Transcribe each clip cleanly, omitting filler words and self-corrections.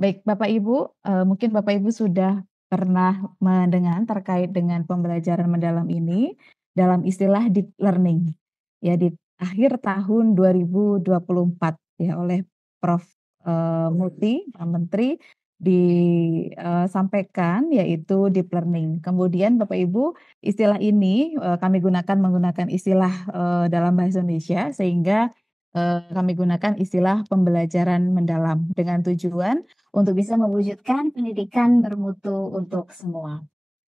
Baik, Bapak Ibu, mungkin Bapak Ibu sudah pernah mendengar terkait dengan pembelajaran mendalam ini dalam istilah deep learning, ya di akhir tahun 2024 ya oleh Prof. Muti, Pak Menteri disampaikan yaitu deep learning. Kemudian Bapak Ibu, istilah ini, kami menggunakan istilah, dalam bahasa Indonesia sehingga, kami gunakan istilah pembelajaran mendalam dengan tujuan untuk bisa mewujudkan pendidikan bermutu untuk semua.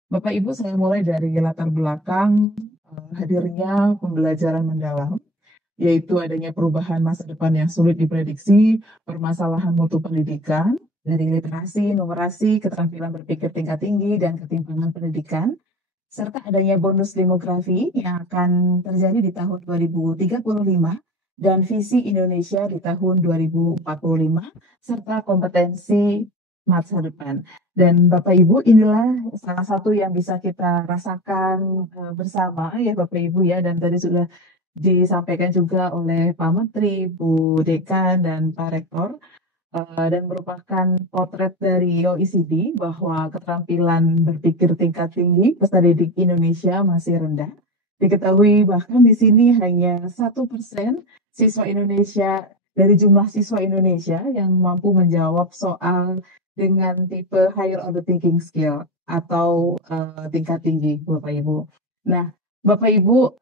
Bapak Ibu, saya mulai dari latar belakang hadirnya pembelajaran mendalam, yaitu adanya perubahan masa depan yang sulit diprediksi, permasalahan mutu pendidikan, dari literasi, numerasi, keterampilan berpikir tingkat tinggi, dan ketimpangan pendidikan, serta adanya bonus demografi yang akan terjadi di tahun 2035 dan visi Indonesia di tahun 2045, serta kompetensi masa depan. Dan Bapak Ibu, inilah salah satu yang bisa kita rasakan bersama ya Bapak Ibu ya, dan tadi sudah disampaikan juga oleh Pak Menteri, Bu Dekan, dan Pak Rektor, dan merupakan potret dari OECD bahwa keterampilan berpikir tingkat tinggi peserta didik Indonesia masih rendah. Diketahui bahkan di sini hanya 1% siswa Indonesia dari jumlah siswa Indonesia yang mampu menjawab soal dengan tipe higher order thinking skill atau tingkat tinggi, Bapak Ibu. Nah, Bapak Ibu,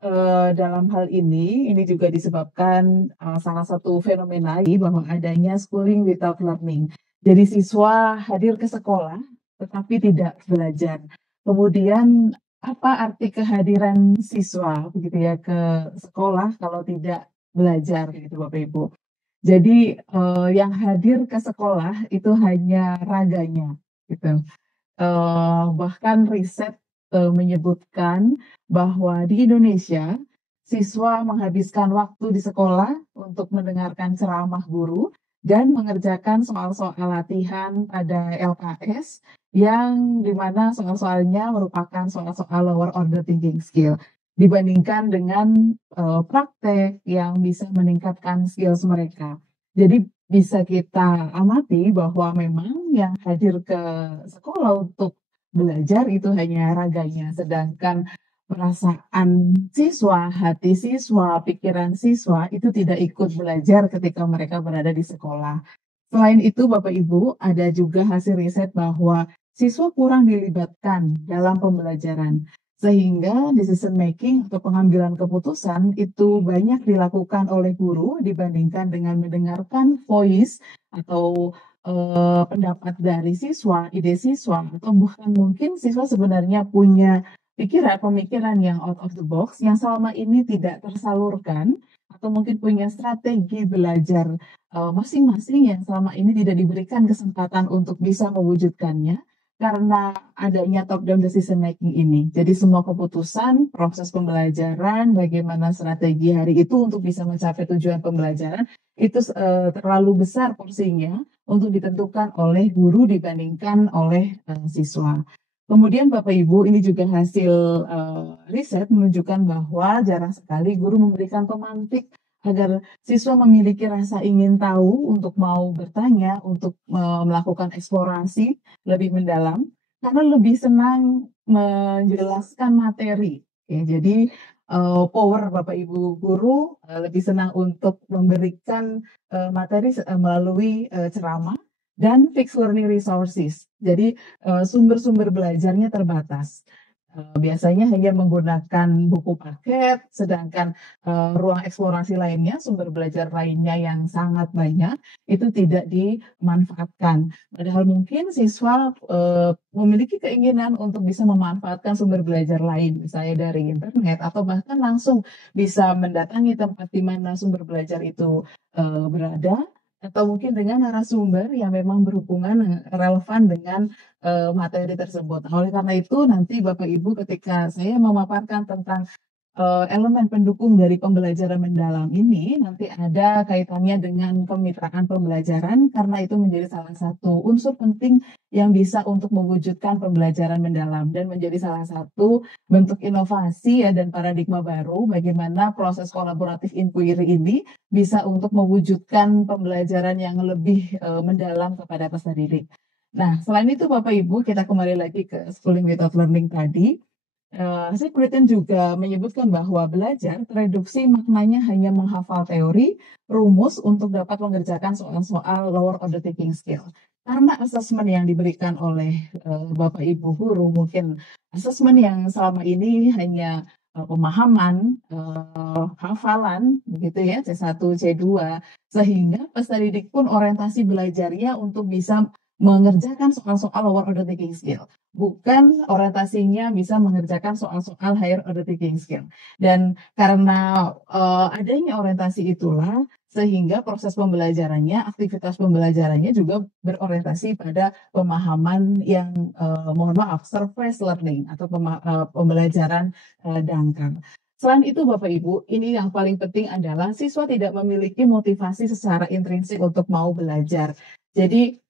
dalam hal ini juga disebabkan salah satu fenomena bahwa adanya schooling without learning. Jadi siswa hadir ke sekolah tetapi tidak belajar. Kemudian apa arti kehadiran siswa begitu ya ke sekolah kalau tidak belajar gitu Bapak Ibu. Jadi yang hadir ke sekolah itu hanya raganya gitu. Bahkan riset, menyebutkan bahwa di Indonesia, siswa menghabiskan waktu di sekolah untuk mendengarkan ceramah guru dan mengerjakan soal-soal latihan pada LKS yang dimana soal-soalnya merupakan soal-soal lower order thinking skill, dibandingkan dengan, praktek yang bisa meningkatkan skills mereka. Jadi bisa kita amati bahwa memang yang hadir ke sekolah untuk belajar itu hanya raganya, sedangkan perasaan siswa, hati siswa, pikiran siswa itu tidak ikut belajar ketika mereka berada di sekolah. Selain itu, Bapak Ibu, ada juga hasil riset bahwa siswa kurang dilibatkan dalam pembelajaran, sehingga decision making atau pengambilan keputusan itu banyak dilakukan oleh guru dibandingkan dengan mendengarkan voice atau pendapat dari siswa, ide siswa, atau bahkan mungkin siswa sebenarnya punya pemikiran yang out of the box yang selama ini tidak tersalurkan atau mungkin punya strategi belajar masing-masing yang selama ini tidak diberikan kesempatan untuk bisa mewujudkannya karena adanya top down decision making ini. Jadi semua keputusan, proses pembelajaran, bagaimana strategi hari itu untuk bisa mencapai tujuan pembelajaran itu terlalu besar porsinya untuk ditentukan oleh guru dibandingkan oleh siswa. Kemudian Bapak Ibu, ini juga hasil riset menunjukkan bahwa jarang sekali guru memberikan pemantik agar siswa memiliki rasa ingin tahu untuk mau bertanya, untuk melakukan eksplorasi lebih mendalam, karena lebih senang menjelaskan materi. Oke, jadi power Bapak Ibu guru lebih senang untuk memberikan materi melalui ceramah dan fixed learning resources. Jadi sumber-sumber belajarnya terbatas. Biasanya hanya menggunakan buku paket, sedangkan ruang eksplorasi lainnya, sumber belajar lainnya yang sangat banyak, itu tidak dimanfaatkan. Padahal mungkin siswa memiliki keinginan untuk bisa memanfaatkan sumber belajar lain, misalnya dari internet, atau bahkan langsung bisa mendatangi tempat di mana sumber belajar itu berada, atau mungkin dengan narasumber yang memang berhubungan relevan dengan materi tersebut. Oleh karena itu nanti Bapak Ibu ketika saya memaparkan tentang elemen pendukung dari pembelajaran mendalam ini nanti ada kaitannya dengan kemitraan pembelajaran karena itu menjadi salah satu unsur penting yang bisa untuk mewujudkan pembelajaran mendalam dan menjadi salah satu bentuk inovasi ya dan paradigma baru bagaimana proses kolaboratif inquiry ini bisa untuk mewujudkan pembelajaran yang lebih mendalam kepada peserta didik. Nah, selain itu Bapak Ibu, kita kembali lagi ke schooling without learning tadi. Hasil penelitian juga menyebutkan bahwa belajar tereduksi maknanya hanya menghafal teori, rumus untuk dapat mengerjakan soal-soal lower order thinking skill. Karena asesmen yang diberikan oleh Bapak Ibu guru mungkin asesmen yang selama ini hanya pemahaman, hafalan, begitu ya, C1, C2, sehingga peserta didik pun orientasi belajarnya untuk bisa mengerjakan soal-soal lower order thinking skill bukan orientasinya bisa mengerjakan soal-soal higher order thinking skill. Dan karena adanya orientasi itulah, sehingga proses pembelajarannya, aktivitas pembelajarannya juga berorientasi pada pemahaman yang, mohon maaf, surface learning atau pembelajaran dangkal. Selain itu Bapak Ibu, ini yang paling penting adalah siswa tidak memiliki motivasi secara intrinsik untuk mau belajar. Jadi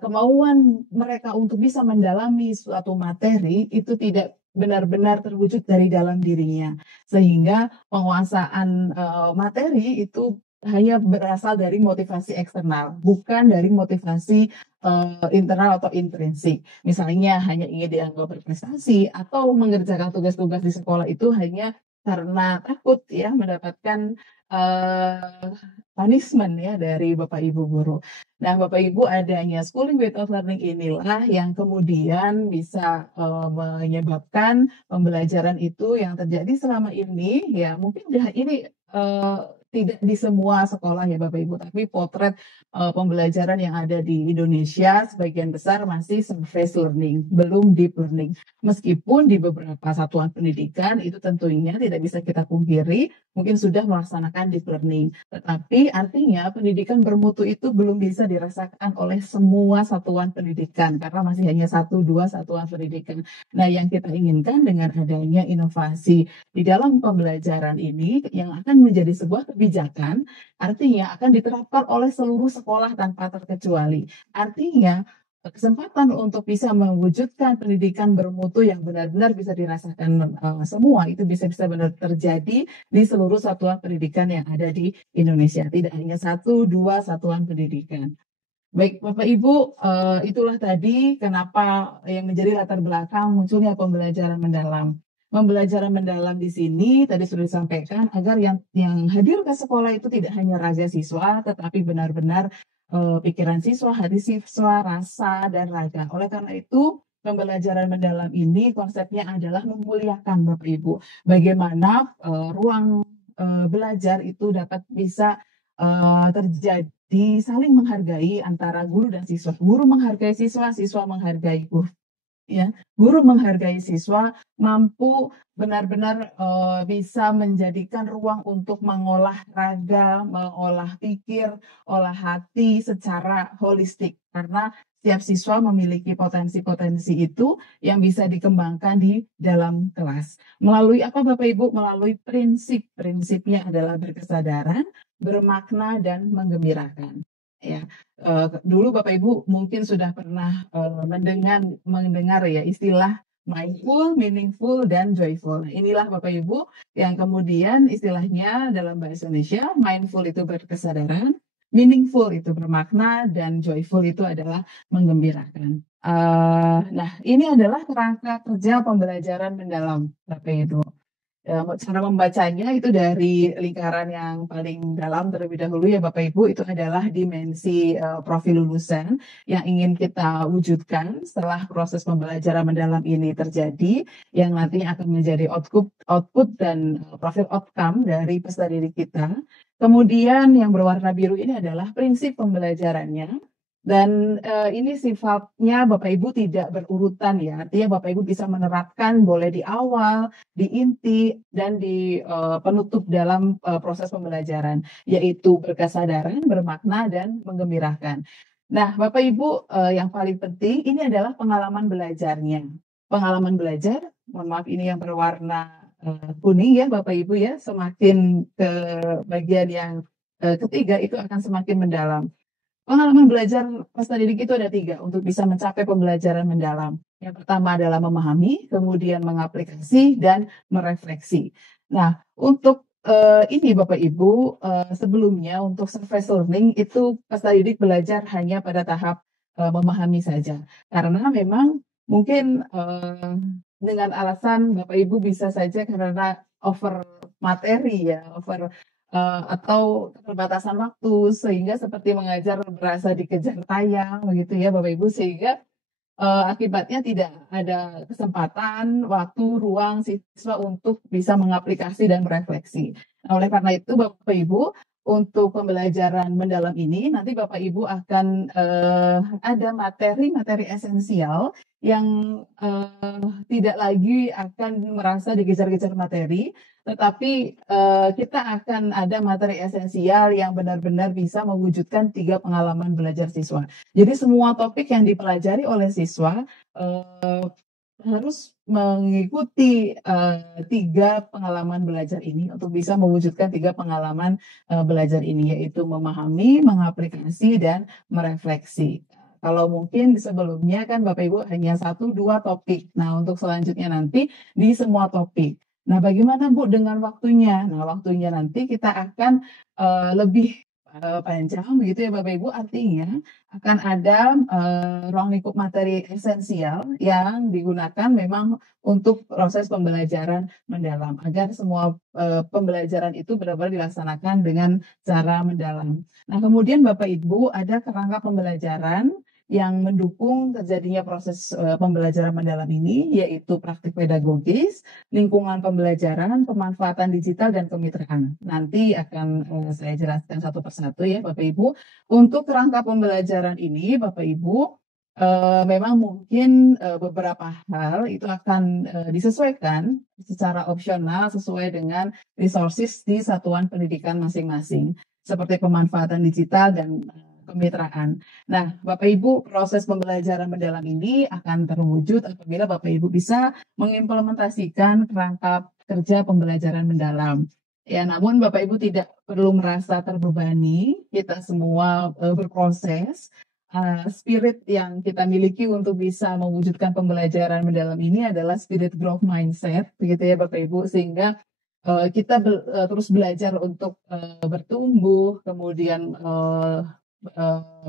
kemauan mereka untuk bisa mendalami suatu materi itu tidak benar-benar terwujud dari dalam dirinya. Sehingga penguasaan materi itu hanya berasal dari motivasi eksternal, bukan dari motivasi internal atau intrinsik. Misalnya hanya ingin dianggap berprestasi atau mengerjakan tugas-tugas di sekolah itu hanya karena takut ya mendapatkan uh, punishment ya dari Bapak Ibu guru. Nah, Bapak Ibu adanya schooling without learning inilah yang kemudian bisa menyebabkan pembelajaran itu yang terjadi selama ini ya mungkin ini tidak di semua sekolah ya Bapak Ibu, tapi potret pembelajaran yang ada di Indonesia sebagian besar masih surface learning, belum deep learning. Meskipun di beberapa satuan pendidikan itu tentunya tidak bisa kita pungkiri mungkin sudah melaksanakan deep learning. Tetapi artinya pendidikan bermutu itu belum bisa dirasakan oleh semua satuan pendidikan karena masih hanya 1-2 satuan pendidikan. Nah, yang kita inginkan dengan adanya inovasi di dalam pembelajaran ini yang akan menjadi sebuah kebijakan, artinya akan diterapkan oleh seluruh sekolah tanpa terkecuali. Artinya kesempatan untuk bisa mewujudkan pendidikan bermutu yang benar-benar bisa dirasakan semua itu bisa benar terjadi di seluruh satuan pendidikan yang ada di Indonesia, tidak hanya 1-2 satuan pendidikan. Baik, Bapak Ibu, itulah tadi kenapa yang menjadi latar belakang munculnya pembelajaran mendalam. Pembelajaran mendalam di sini tadi sudah disampaikan agar yang hadir ke sekolah itu tidak hanya raga siswa, tetapi benar-benar pikiran siswa, hati siswa, rasa, dan raga. Oleh karena itu, pembelajaran mendalam ini konsepnya adalah memuliakan Bapak Ibu. Bagaimana ruang belajar itu dapat bisa terjadi saling menghargai antara guru dan siswa. Guru menghargai siswa, siswa menghargai guru. Ya, guru menghargai siswa mampu benar-benar bisa menjadikan ruang untuk mengolah raga, mengolah pikir, olah hati secara holistik karena setiap siswa memiliki potensi-potensi itu yang bisa dikembangkan di dalam kelas. Melalui apa Bapak Ibu? Melalui prinsip. Prinsipnya adalah berkesadaran, bermakna dan menggembirakan. Ya, dulu Bapak Ibu mungkin sudah pernah mendengar ya istilah mindful, meaningful, dan joyful. Nah, inilah Bapak Ibu yang kemudian istilahnya dalam bahasa Indonesia mindful itu berkesadaran, meaningful itu bermakna, dan joyful itu adalah menggembirakan. Nah, ini adalah kerangka kerja pembelajaran mendalam Bapak Ibu. Cara membacanya itu dari lingkaran yang paling dalam terlebih dahulu ya Bapak Ibu, itu adalah dimensi profil lulusan yang ingin kita wujudkan setelah proses pembelajaran mendalam ini terjadi, yang nantinya akan menjadi output dan profil outcome dari peserta didik kita. Kemudian yang berwarna biru ini adalah prinsip pembelajarannya. Dan ini sifatnya Bapak Ibu tidak berurutan ya, artinya Bapak Ibu bisa menerapkan boleh di awal, di inti, dan di penutup dalam proses pembelajaran, yaitu berkesadaran, bermakna, dan menggembirakan. Nah, Bapak Ibu, yang paling penting ini adalah pengalaman belajarnya. Pengalaman belajar, mohon maaf ini yang berwarna kuning ya Bapak Ibu ya, semakin ke bagian yang ketiga itu akan semakin mendalam. Pengalaman belajar peserta didik itu ada 3 untuk bisa mencapai pembelajaran mendalam. Yang pertama adalah memahami, kemudian mengaplikasi, dan merefleksi. Nah, untuk ini Bapak Ibu, sebelumnya untuk surface learning itu peserta didik belajar hanya pada tahap memahami saja. Karena memang mungkin dengan alasan Bapak Ibu bisa saja karena over materi ya, over atau keterbatasan waktu sehingga seperti mengajar berasa dikejar tayang begitu ya Bapak Ibu, sehingga akibatnya tidak ada kesempatan, waktu, ruang siswa untuk bisa mengaplikasi dan merefleksi. Nah, oleh karena itu Bapak Ibu, untuk pembelajaran mendalam ini nanti Bapak Ibu akan ada materi-materi esensial yang tidak lagi akan merasa dikejar-kejar materi, tetapi kita akan ada materi esensial yang benar-benar bisa mewujudkan 3 pengalaman belajar siswa. Jadi semua topik yang dipelajari oleh siswa harus mengikuti 3 pengalaman belajar ini untuk bisa mewujudkan 3 pengalaman belajar ini, yaitu memahami, mengaplikasi, dan merefleksi. Kalau mungkin sebelumnya kan Bapak Ibu hanya 1, 2 topik. Nah, untuk selanjutnya nanti di semua topik. Nah, bagaimana Bu dengan waktunya? Nah, waktunya nanti kita akan lebih panjang begitu ya Bapak Ibu, artinya akan ada ruang lingkup materi esensial yang digunakan memang untuk proses pembelajaran mendalam agar semua pembelajaran itu benar-benar dilaksanakan dengan cara mendalam. Nah, kemudian Bapak Ibu ada kerangka pembelajaran yang mendukung terjadinya proses pembelajaran mendalam ini, yaitu praktik pedagogis, lingkungan pembelajaran, pemanfaatan digital, dan kemitraan. Nanti akan saya jelaskan satu persatu ya Bapak Ibu. Untuk kerangka pembelajaran ini Bapak Ibu, memang mungkin beberapa hal itu akan disesuaikan secara opsional sesuai dengan resources di satuan pendidikan masing-masing, seperti pemanfaatan digital dan kemitraan. Nah, Bapak Ibu, proses pembelajaran mendalam ini akan terwujud apabila Bapak Ibu bisa mengimplementasikan kerangka kerja pembelajaran mendalam. Ya, namun Bapak Ibu tidak perlu merasa terbebani, kita semua berproses. Spirit yang kita miliki untuk bisa mewujudkan pembelajaran mendalam ini adalah spirit growth mindset, begitu ya Bapak Ibu, sehingga kita terus belajar untuk bertumbuh, kemudian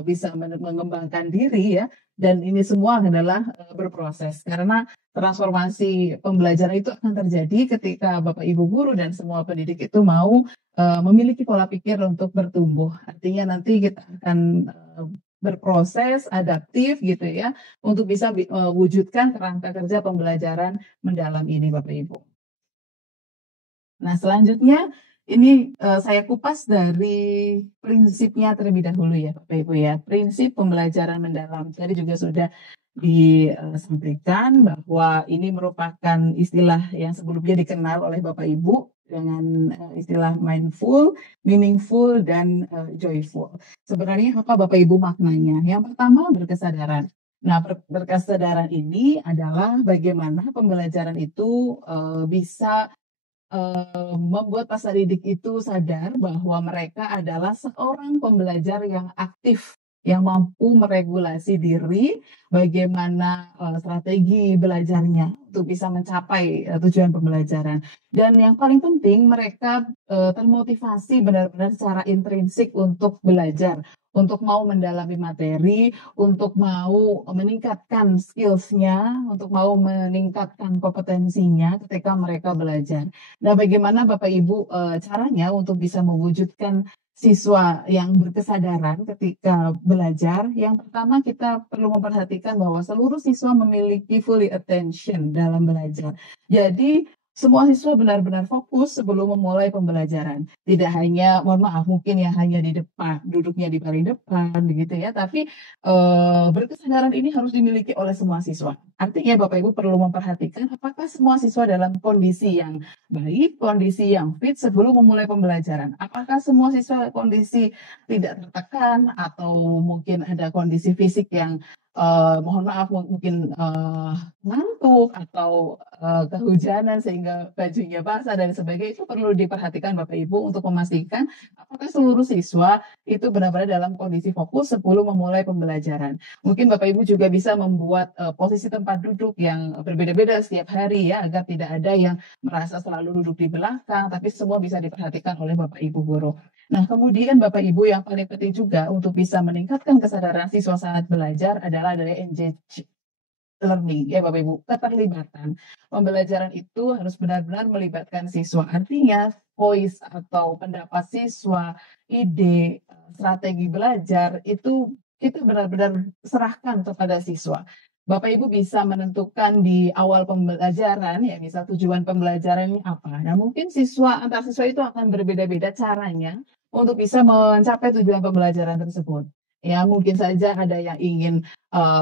bisa mengembangkan diri ya, dan ini semua adalah berproses karena transformasi pembelajaran itu akan terjadi ketika Bapak Ibu guru dan semua pendidik itu mau memiliki pola pikir untuk bertumbuh. Artinya nanti kita akan berproses adaptif gitu ya untuk bisa wujudkan kerangka kerja pembelajaran mendalam ini Bapak Ibu. Nah, selanjutnya ini saya kupas dari prinsipnya terlebih dahulu ya Bapak Ibu ya. Prinsip pembelajaran mendalam. Tadi juga sudah disampaikan bahwa ini merupakan istilah yang sebelumnya dikenal oleh Bapak Ibu dengan istilah mindful, meaningful, dan joyful. Sebenarnya apa Bapak Ibu maknanya? Yang pertama berkesadaran. Nah, berkesadaran ini adalah bagaimana pembelajaran itu bisa membuat peserta didik itu sadar bahwa mereka adalah seorang pembelajar yang aktif, yang mampu meregulasi diri, bagaimana strategi belajarnya untuk bisa mencapai tujuan pembelajaran. Dan yang paling penting mereka termotivasi benar-benar secara intrinsik untuk belajar, untuk mau mendalami materi, untuk mau meningkatkan skills-nya, untuk mau meningkatkan kompetensinya ketika mereka belajar. Nah, bagaimana Bapak Ibu caranya untuk bisa mewujudkan siswa yang berkesadaran ketika belajar? Yang pertama kita perlu memperhatikan bahwa seluruh siswa memiliki fully attention dalam belajar. Jadi semua siswa benar-benar fokus sebelum memulai pembelajaran. Tidak hanya, mohon maaf, mungkin ya hanya di depan, duduknya di paling depan, begitu ya. Tapi berkesadaran ini harus dimiliki oleh semua siswa. Artinya Bapak Ibu perlu memperhatikan apakah semua siswa dalam kondisi yang baik, kondisi yang fit sebelum memulai pembelajaran. Apakah semua siswa kondisi tidak tertekan atau mungkin ada kondisi fisik yang mohon maaf mungkin ngantuk atau kehujanan sehingga bajunya basah dan sebagainya, itu perlu diperhatikan Bapak Ibu untuk memastikan apakah seluruh siswa itu benar-benar dalam kondisi fokus sebelum memulai pembelajaran. Mungkin Bapak Ibu juga bisa membuat posisi tempat duduk yang berbeda-beda setiap hari ya, agar tidak ada yang merasa selalu duduk di belakang, tapi semua bisa diperhatikan oleh Bapak Ibu guru. Nah, kemudian Bapak Ibu yang paling penting juga untuk bisa meningkatkan kesadaran siswa saat belajar adalah dari engage learning ya Bapak Ibu, keterlibatan. Pembelajaran itu harus benar-benar melibatkan siswa. Artinya voice atau pendapat siswa, ide, strategi belajar itu kita benar-benar serahkan kepada siswa. Bapak Ibu bisa menentukan di awal pembelajaran ya, misal tujuan pembelajaran ini apa. Nah, mungkin antar siswa itu akan berbeda-beda caranya untuk bisa mencapai tujuan pembelajaran tersebut. Ya, mungkin saja ada yang ingin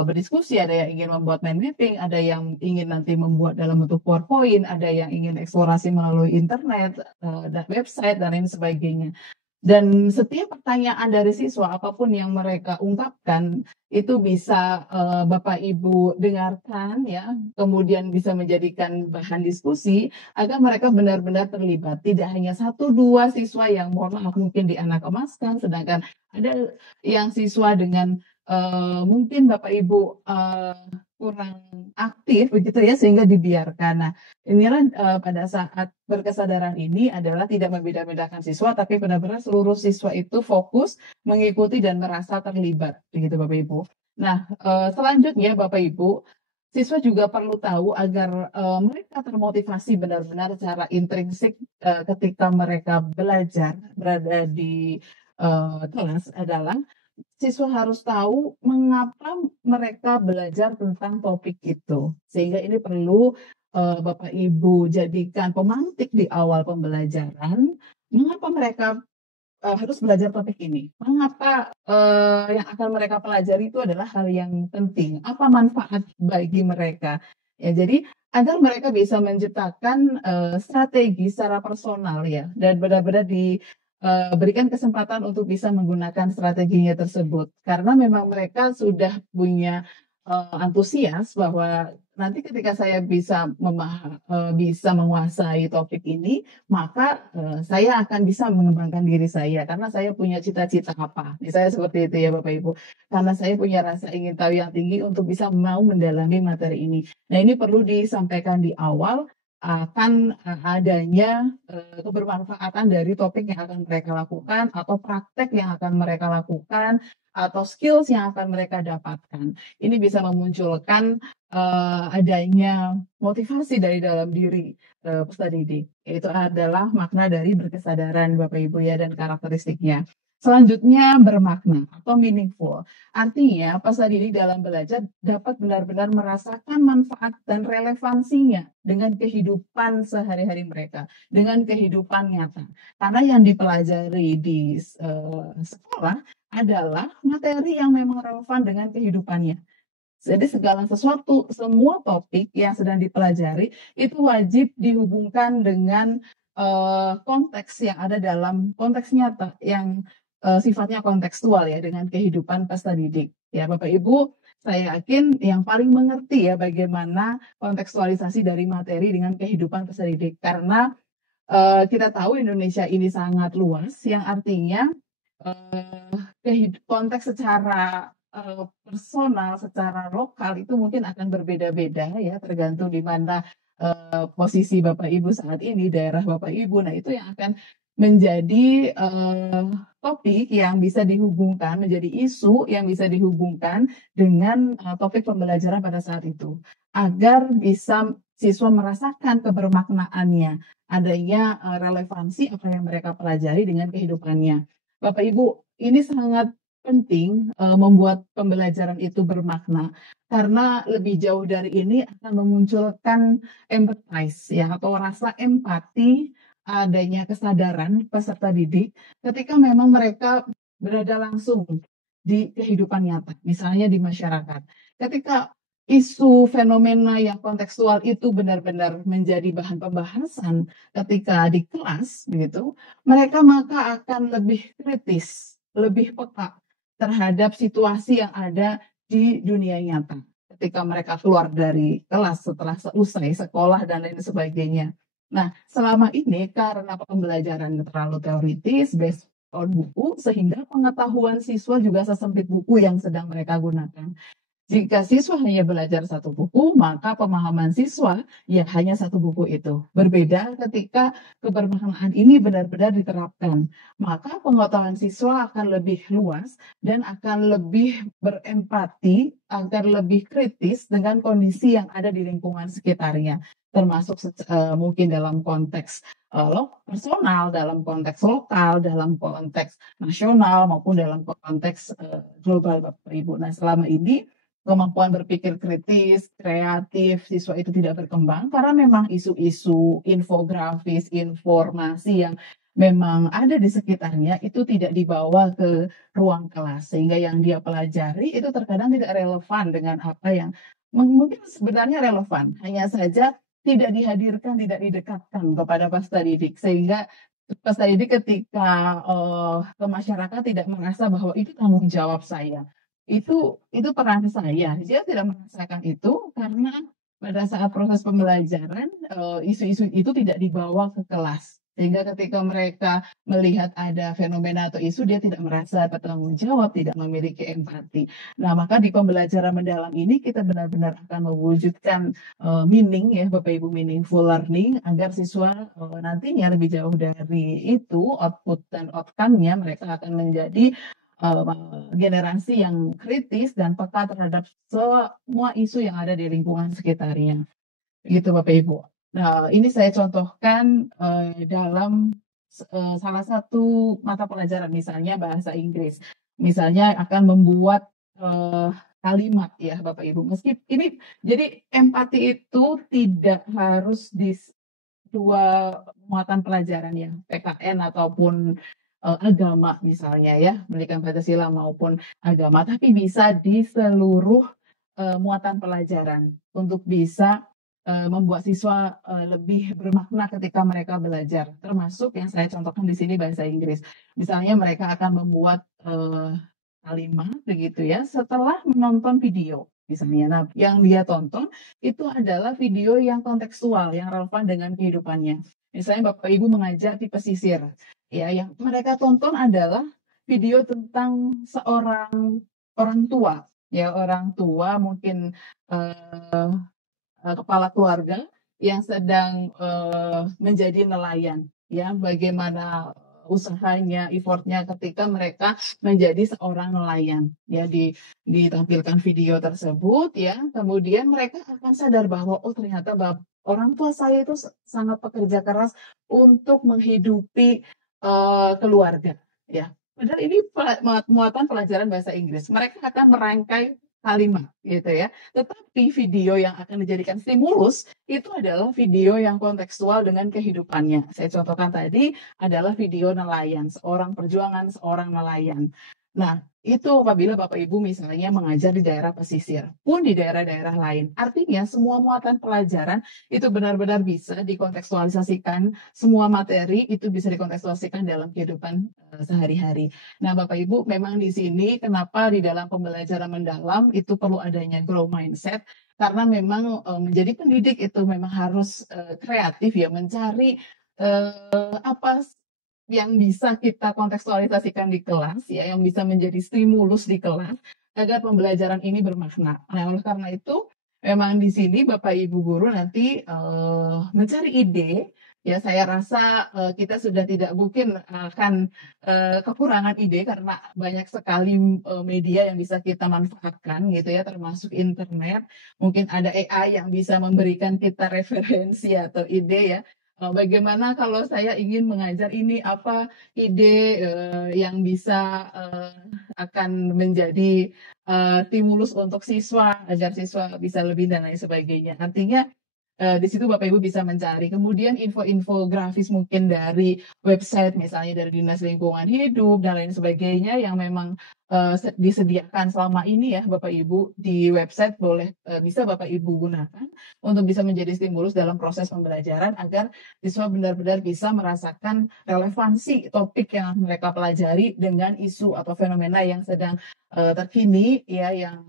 berdiskusi, ada yang ingin membuat mind mapping, ada yang ingin nanti membuat dalam bentuk PowerPoint, ada yang ingin eksplorasi melalui internet, dan website, dan lain sebagainya. Dan setiap pertanyaan dari siswa, apapun yang mereka ungkapkan, itu bisa Bapak Ibu dengarkan ya, kemudian bisa menjadikan bahan diskusi agar mereka benar-benar terlibat. Tidak hanya satu dua siswa yang mohon maaf mungkin dianak emaskan, sedangkan ada yang siswa dengan mungkin Bapak Ibu kurang aktif begitu ya sehingga dibiarkan. Nah, inilah pada saat berkesadaran ini adalah tidak membeda-bedakan siswa, tapi benar-benar seluruh siswa itu fokus mengikuti dan merasa terlibat, begitu Bapak Ibu. Nah, selanjutnya Bapak Ibu, siswa juga perlu tahu agar mereka termotivasi benar-benar secara intrinsik ketika mereka belajar berada di kelas adalah siswa harus tahu mengapa mereka belajar tentang topik itu. Sehingga ini perlu Bapak Ibu jadikan pemantik di awal pembelajaran, mengapa mereka harus belajar topik ini. Mengapa yang akan mereka pelajari itu adalah hal yang penting. Apa manfaat bagi mereka. Ya, jadi agar mereka bisa menciptakan strategi secara personal ya, dan benar-benar berikan kesempatan untuk bisa menggunakan strateginya tersebut. Karena memang mereka sudah punya antusias bahwa nanti ketika saya bisa menguasai topik ini, maka saya akan bisa mengembangkan diri saya karena saya punya cita-cita apa. Misalnya seperti itu ya Bapak Ibu. Karena saya punya rasa ingin tahu yang tinggi untuk bisa mau mendalami materi ini. Nah, ini perlu disampaikan di awal akan adanya kebermanfaatan dari topik yang akan mereka lakukan atau praktek yang akan mereka lakukan atau skills yang akan mereka dapatkan. Ini bisa memunculkan adanya motivasi dari dalam diri peserta didik. Itu adalah makna dari berkesadaran Bapak Ibu ya dan karakteristiknya. Selanjutnya bermakna atau meaningful. Artinya peserta didik dalam belajar dapat benar-benar merasakan manfaat dan relevansinya dengan kehidupan sehari-hari mereka, dengan kehidupan nyata. Karena yang dipelajari di sekolah adalah materi yang memang relevan dengan kehidupannya. Jadi segala sesuatu, semua topik yang sedang dipelajari itu wajib dihubungkan dengan konteks yang ada dalam konteks nyata yang sifatnya kontekstual ya dengan kehidupan peserta didik. Ya Bapak Ibu, saya yakin yang paling mengerti ya bagaimana kontekstualisasi dari materi dengan kehidupan peserta didik karena kita tahu Indonesia ini sangat luas yang artinya konteks secara personal, secara lokal itu mungkin akan berbeda-beda ya, tergantung di mana posisi Bapak Ibu saat ini, daerah Bapak Ibu. Nah, itu yang akan menjadi topik yang bisa dihubungkan, menjadi isu yang bisa dihubungkan dengan topik pembelajaran pada saat itu, agar bisa siswa merasakan kebermaknaannya, adanya relevansi apa yang mereka pelajari dengan kehidupannya. Bapak Ibu, ini sangat penting membuat pembelajaran itu bermakna karena lebih jauh dari ini akan memunculkan empathize ya atau rasa empati, adanya kesadaran peserta didik ketika memang mereka berada langsung di kehidupan nyata, misalnya di masyarakat. Ketika isu fenomena yang kontekstual itu benar-benar menjadi bahan pembahasan ketika di kelas begitu, mereka maka akan lebih kritis, lebih peka terhadap situasi yang ada di dunia nyata ketika mereka keluar dari kelas setelah selesai sekolah dan lain sebagainya. Nah, selama ini karena pembelajaran terlalu teoritis, based on buku, sehingga pengetahuan siswa juga sesempit buku yang sedang mereka gunakan. Jika siswa hanya belajar satu buku, maka pemahaman siswa ya hanya satu buku itu. Berbeda ketika kebermaknaan ini benar-benar diterapkan, maka pengetahuan siswa akan lebih luas dan akan lebih berempati agar lebih kritis dengan kondisi yang ada di lingkungan sekitarnya, termasuk mungkin dalam konteks personal, dalam konteks lokal, dalam konteks nasional maupun dalam konteks global, Bapak Ibu. Nah, selama ini kemampuan berpikir kritis, kreatif, siswa itu tidak berkembang karena memang isu-isu, infografis, informasi yang memang ada di sekitarnya itu tidak dibawa ke ruang kelas, sehingga yang dia pelajari itu terkadang tidak relevan dengan apa yang mungkin sebenarnya relevan, hanya saja tidak dihadirkan, tidak didekatkan kepada peserta didik, sehingga peserta didik ketika ke masyarakat tidak merasa bahwa itu tanggung jawab saya, itu peran saya. Dia tidak merasakan itu karena pada saat proses pembelajaran isu-isu itu tidak dibawa ke kelas. Sehingga ketika mereka melihat ada fenomena atau isu, dia tidak merasa bertanggung jawab, tidak memiliki empati. Nah, maka di pembelajaran mendalam ini kita benar-benar akan mewujudkan meaning ya, Bapak Ibu, meaningful learning agar siswa nantinya lebih jauh dari itu, output dan outcome-nya mereka akan menjadi generasi yang kritis dan peka terhadap semua isu yang ada di lingkungan sekitarnya. Gitu Bapak Ibu. Nah, ini saya contohkan dalam salah satu mata pelajaran, misalnya bahasa Inggris. Misalnya akan membuat kalimat ya Bapak Ibu. Meski ini, jadi empati itu tidak harus di dua muatan pelajaran ya, PKN ataupun agama misalnya ya, pendidikan Pancasila maupun agama, tapi bisa di seluruh muatan pelajaran untuk bisa membuat siswa lebih bermakna ketika mereka belajar, termasuk yang saya contohkan di sini bahasa Inggris. Misalnya mereka akan membuat kalimat begitu ya setelah menonton video misalnya. Nah, yang dia tonton itu adalah video yang kontekstual, yang relevan dengan kehidupannya. Misalnya Bapak Ibu mengajak di pesisir, ya, yang mereka tonton adalah video tentang seorang orang tua, ya, orang tua mungkin kepala keluarga yang sedang menjadi nelayan, ya, bagaimana usahanya, effortnya ketika mereka menjadi seorang nelayan, ya, ditampilkan video tersebut, ya, kemudian mereka akan sadar bahwa oh ternyata orang tua saya itu sangat pekerja keras untuk menghidupi keluarga, ya. Padahal ini muatan pelajaran bahasa Inggris. Mereka akan merangkai kalimat, gitu ya. Tetapi video yang akan dijadikan stimulus itu adalah video yang kontekstual dengan kehidupannya. Saya contohkan tadi adalah video nelayan, seorang perjuangan seorang nelayan. Nah, itu apabila Bapak Ibu misalnya mengajar di daerah pesisir, pun di daerah-daerah lain. Artinya semua muatan pelajaran itu benar-benar bisa dikontekstualisasikan, semua materi itu bisa dikontekstualisasikan dalam kehidupan sehari-hari. Nah, Bapak Ibu, memang di sini kenapa di dalam pembelajaran mendalam itu perlu adanya grow mindset, karena memang menjadi pendidik itu memang harus kreatif ya, mencari apa yang bisa kita kontekstualisasikan di kelas, ya, yang bisa menjadi stimulus di kelas agar pembelajaran ini bermakna. Nah, oleh karena itu, memang di sini Bapak Ibu guru nanti mencari ide. Ya, saya rasa kita sudah tidak mungkin akan kekurangan ide karena banyak sekali media yang bisa kita manfaatkan, gitu ya, termasuk internet. Mungkin ada AI yang bisa memberikan kita referensi atau ide ya. Bagaimana kalau saya ingin mengajar ini, apa ide yang bisa akan menjadi stimulus untuk siswa agar siswa bisa lebih dan lain sebagainya. Artinya di situ Bapak Ibu bisa mencari. Kemudian infografis mungkin dari website, misalnya dari Dinas Lingkungan Hidup dan lain sebagainya yang memang disediakan selama ini ya Bapak Ibu di website, boleh bisa Bapak Ibu gunakan untuk bisa menjadi stimulus dalam proses pembelajaran agar siswa benar-benar bisa merasakan relevansi topik yang mereka pelajari dengan isu atau fenomena yang sedang terkini ya, yang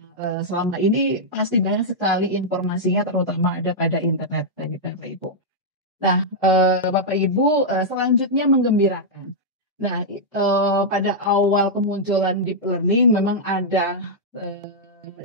selama ini pasti banyak sekali informasinya terutama ada pada internet bagi Bapak Ibu. Nah, Bapak Ibu, selanjutnya menggembirakan. Nah, pada awal kemunculan deep learning memang ada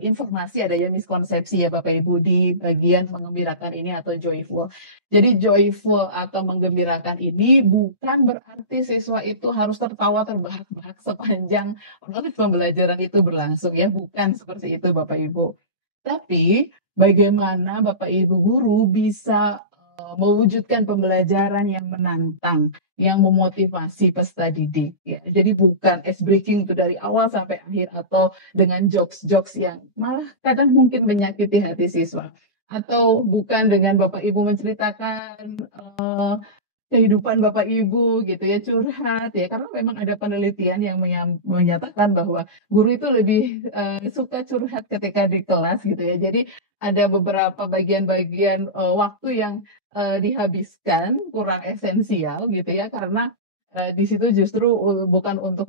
informasi, ada ya miskonsepsi ya Bapak Ibu di bagian mengembirakan ini atau joyful. Jadi joyful atau menggembirakan ini bukan berarti siswa itu harus tertawa terbahak-bahak sepanjang proses pembelajaran itu berlangsung ya, bukan seperti itu Bapak Ibu. Tapi bagaimana Bapak Ibu guru bisa mewujudkan pembelajaran yang menantang, yang memotivasi peserta didik. Ya. Jadi bukan ice breaking itu dari awal sampai akhir atau dengan jokes-jokes yang malah kadang mungkin menyakiti hati siswa. Atau bukan dengan Bapak Ibu menceritakan kehidupan Bapak Ibu gitu ya, curhat ya, karena memang ada penelitian yang menyatakan bahwa guru itu lebih suka curhat ketika di kelas gitu ya. Jadi ada beberapa bagian-bagian waktu yang dihabiskan kurang esensial gitu ya, karena di situ justru bukan untuk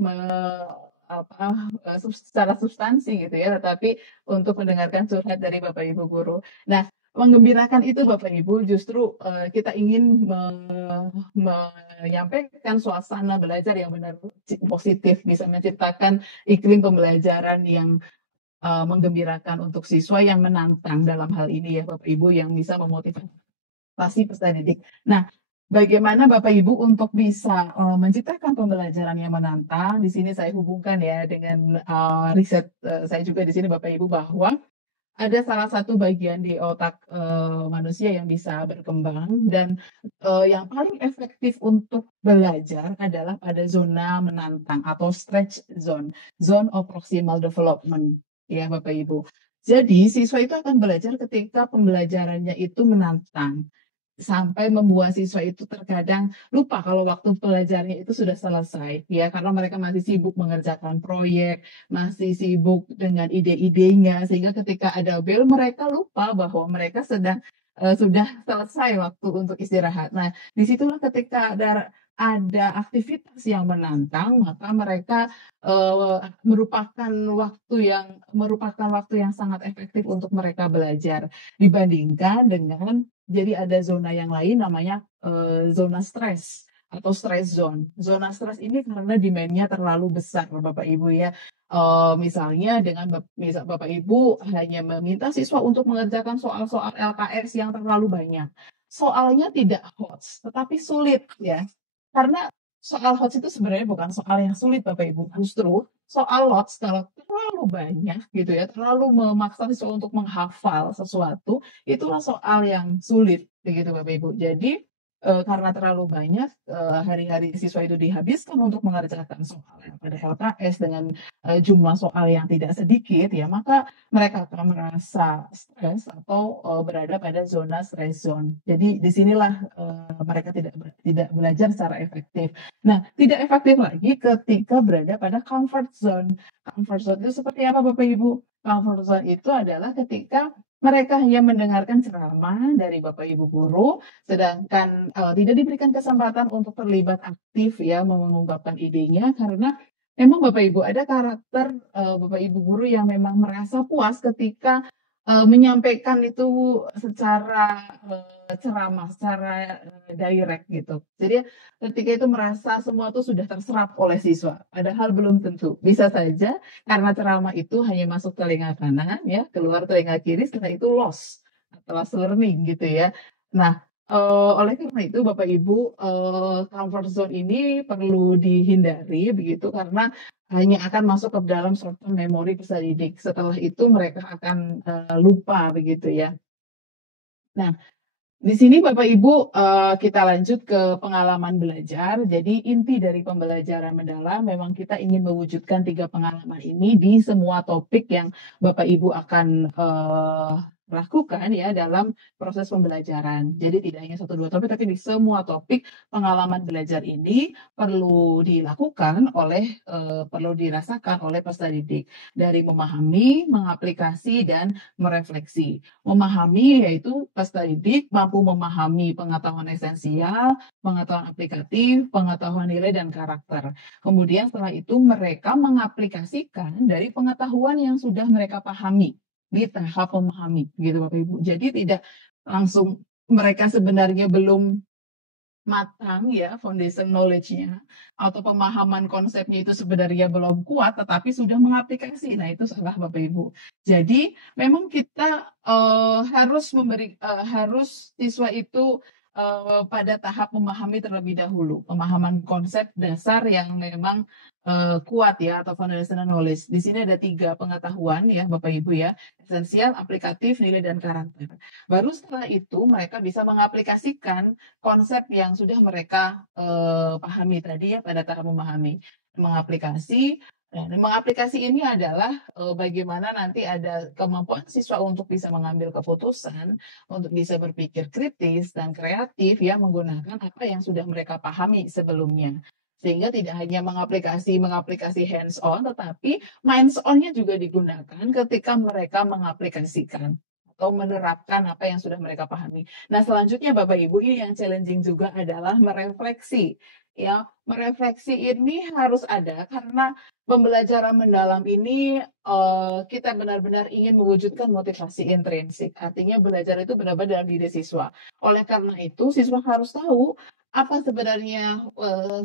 secara substansi gitu ya, tetapi untuk mendengarkan curhat dari Bapak Ibu guru. Nah, menggembirakan itu Bapak Ibu justru kita ingin menyampaikan suasana belajar yang benar positif, bisa menciptakan iklim pembelajaran yang menggembirakan untuk siswa, yang menantang dalam hal ini ya Bapak Ibu, yang bisa memotivasi peserta didik. Nah, bagaimana Bapak Ibu untuk bisa menciptakan pembelajaran yang menantang? Di sini saya hubungkan ya dengan riset saya juga di sini Bapak Ibu, bahwa ada salah satu bagian di otak manusia yang bisa berkembang, dan yang paling efektif untuk belajar adalah pada zona menantang atau stretch zone, zone of proximal development, ya Bapak Ibu. Jadi siswa itu akan belajar ketika pembelajarannya itu menantang, sampai membuat siswa itu terkadang lupa kalau waktu pelajarnya itu sudah selesai ya, karena mereka masih sibuk mengerjakan proyek, masih sibuk dengan ide-idenya, sehingga ketika ada bel mereka lupa bahwa mereka sudah selesai waktu untuk istirahat. Nah, disitulah ketika ada aktivitas yang menantang, maka mereka merupakan waktu yang sangat efektif untuk mereka belajar, dibandingkan dengan jadi ada zona yang lain namanya zona stres atau stress zone. Zona stres ini karena demandnya terlalu besar Bapak Ibu ya. Misalnya dengan Bapak Ibu hanya meminta siswa untuk mengerjakan soal-soal LKS yang terlalu banyak. Soalnya tidak HOTS, tetapi sulit ya. Karena soal HOTS itu sebenarnya bukan soal yang sulit Bapak Ibu. Justru soal HOTS kalau terlalu banyak gitu ya, terlalu memaksa siswa untuk menghafal sesuatu, itulah soal yang sulit begitu Bapak Ibu. Jadi karena terlalu banyak, hari-hari siswa itu dihabiskan untuk mengerjakan soal yang pada LKS dengan jumlah soal yang tidak sedikit ya, maka mereka akan merasa stres atau berada pada zona stress zone. Jadi disinilah mereka tidak belajar secara efektif. Nah, tidak efektif lagi ketika berada pada comfort zone. Comfort zone itu seperti apa Bapak Ibu? Comfort zone itu adalah ketika mereka hanya mendengarkan ceramah dari Bapak Ibu guru, sedangkan tidak diberikan kesempatan untuk terlibat aktif ya mengungkapkan idenya, karena memang Bapak Ibu ada karakter Bapak Ibu guru yang memang merasa puas ketika menyampaikan itu secara ceramah, secara direct gitu. Jadi ketika itu merasa semua itu sudah terserap oleh siswa, padahal belum tentu. Bisa saja karena ceramah itu hanya masuk telinga kanan ya, keluar telinga kiri, setelah itu loss atau loss learning gitu ya. Nah, oleh karena itu Bapak Ibu, comfort zone ini perlu dihindari begitu, karena hanya akan masuk ke dalam short-term memory peserta didik. Setelah itu mereka akan lupa begitu ya. Nah, di sini Bapak Ibu kita lanjut ke pengalaman belajar. Jadi inti dari pembelajaran mendalam memang kita ingin mewujudkan 3 pengalaman ini di semua topik yang Bapak Ibu akan lakukan ya dalam proses pembelajaran. Jadi tidak hanya satu dua topik, tapi di semua topik pengalaman belajar ini perlu dilakukan oleh perlu dirasakan oleh peserta didik dari memahami, mengaplikasi dan merefleksi. Memahami yaitu peserta didik mampu memahami pengetahuan esensial, pengetahuan aplikatif, pengetahuan nilai dan karakter. Kemudian setelah itu mereka mengaplikasikan dari pengetahuan yang sudah mereka pahami di tahap memahami gitu Bapak Ibu. Jadi tidak langsung mereka sebenarnya belum matang ya foundation knowledge-nya atau pemahaman konsepnya itu sebenarnya belum kuat tetapi sudah mengaplikasi. Nah, itu salah Bapak Ibu. Jadi memang kita harus siswa itu pada tahap memahami terlebih dahulu, pemahaman konsep dasar yang memang kuat ya atau foundational knowledge. Di sini ada 3 pengetahuan ya Bapak Ibu ya, esensial, aplikatif, nilai dan karakter. Baru setelah itu mereka bisa mengaplikasikan konsep yang sudah mereka pahami tadi ya pada tahap memahami. Mengaplikasi ini adalah bagaimana nanti ada kemampuan siswa untuk bisa mengambil keputusan, untuk bisa berpikir kritis dan kreatif ya menggunakan apa yang sudah mereka pahami sebelumnya. Sehingga tidak hanya mengaplikasi hands on, tetapi minds on-nya juga digunakan ketika mereka mengaplikasikan atau menerapkan apa yang sudah mereka pahami. Nah, selanjutnya Bapak Ibu, ini yang challenging juga adalah merefleksi. Ya, merefleksi ini harus ada karena pembelajaran mendalam ini kita benar-benar ingin mewujudkan motivasi intrinsik. Artinya belajar itu benar-benar dalam diri siswa. Oleh karena itu, siswa harus tahu apa sebenarnya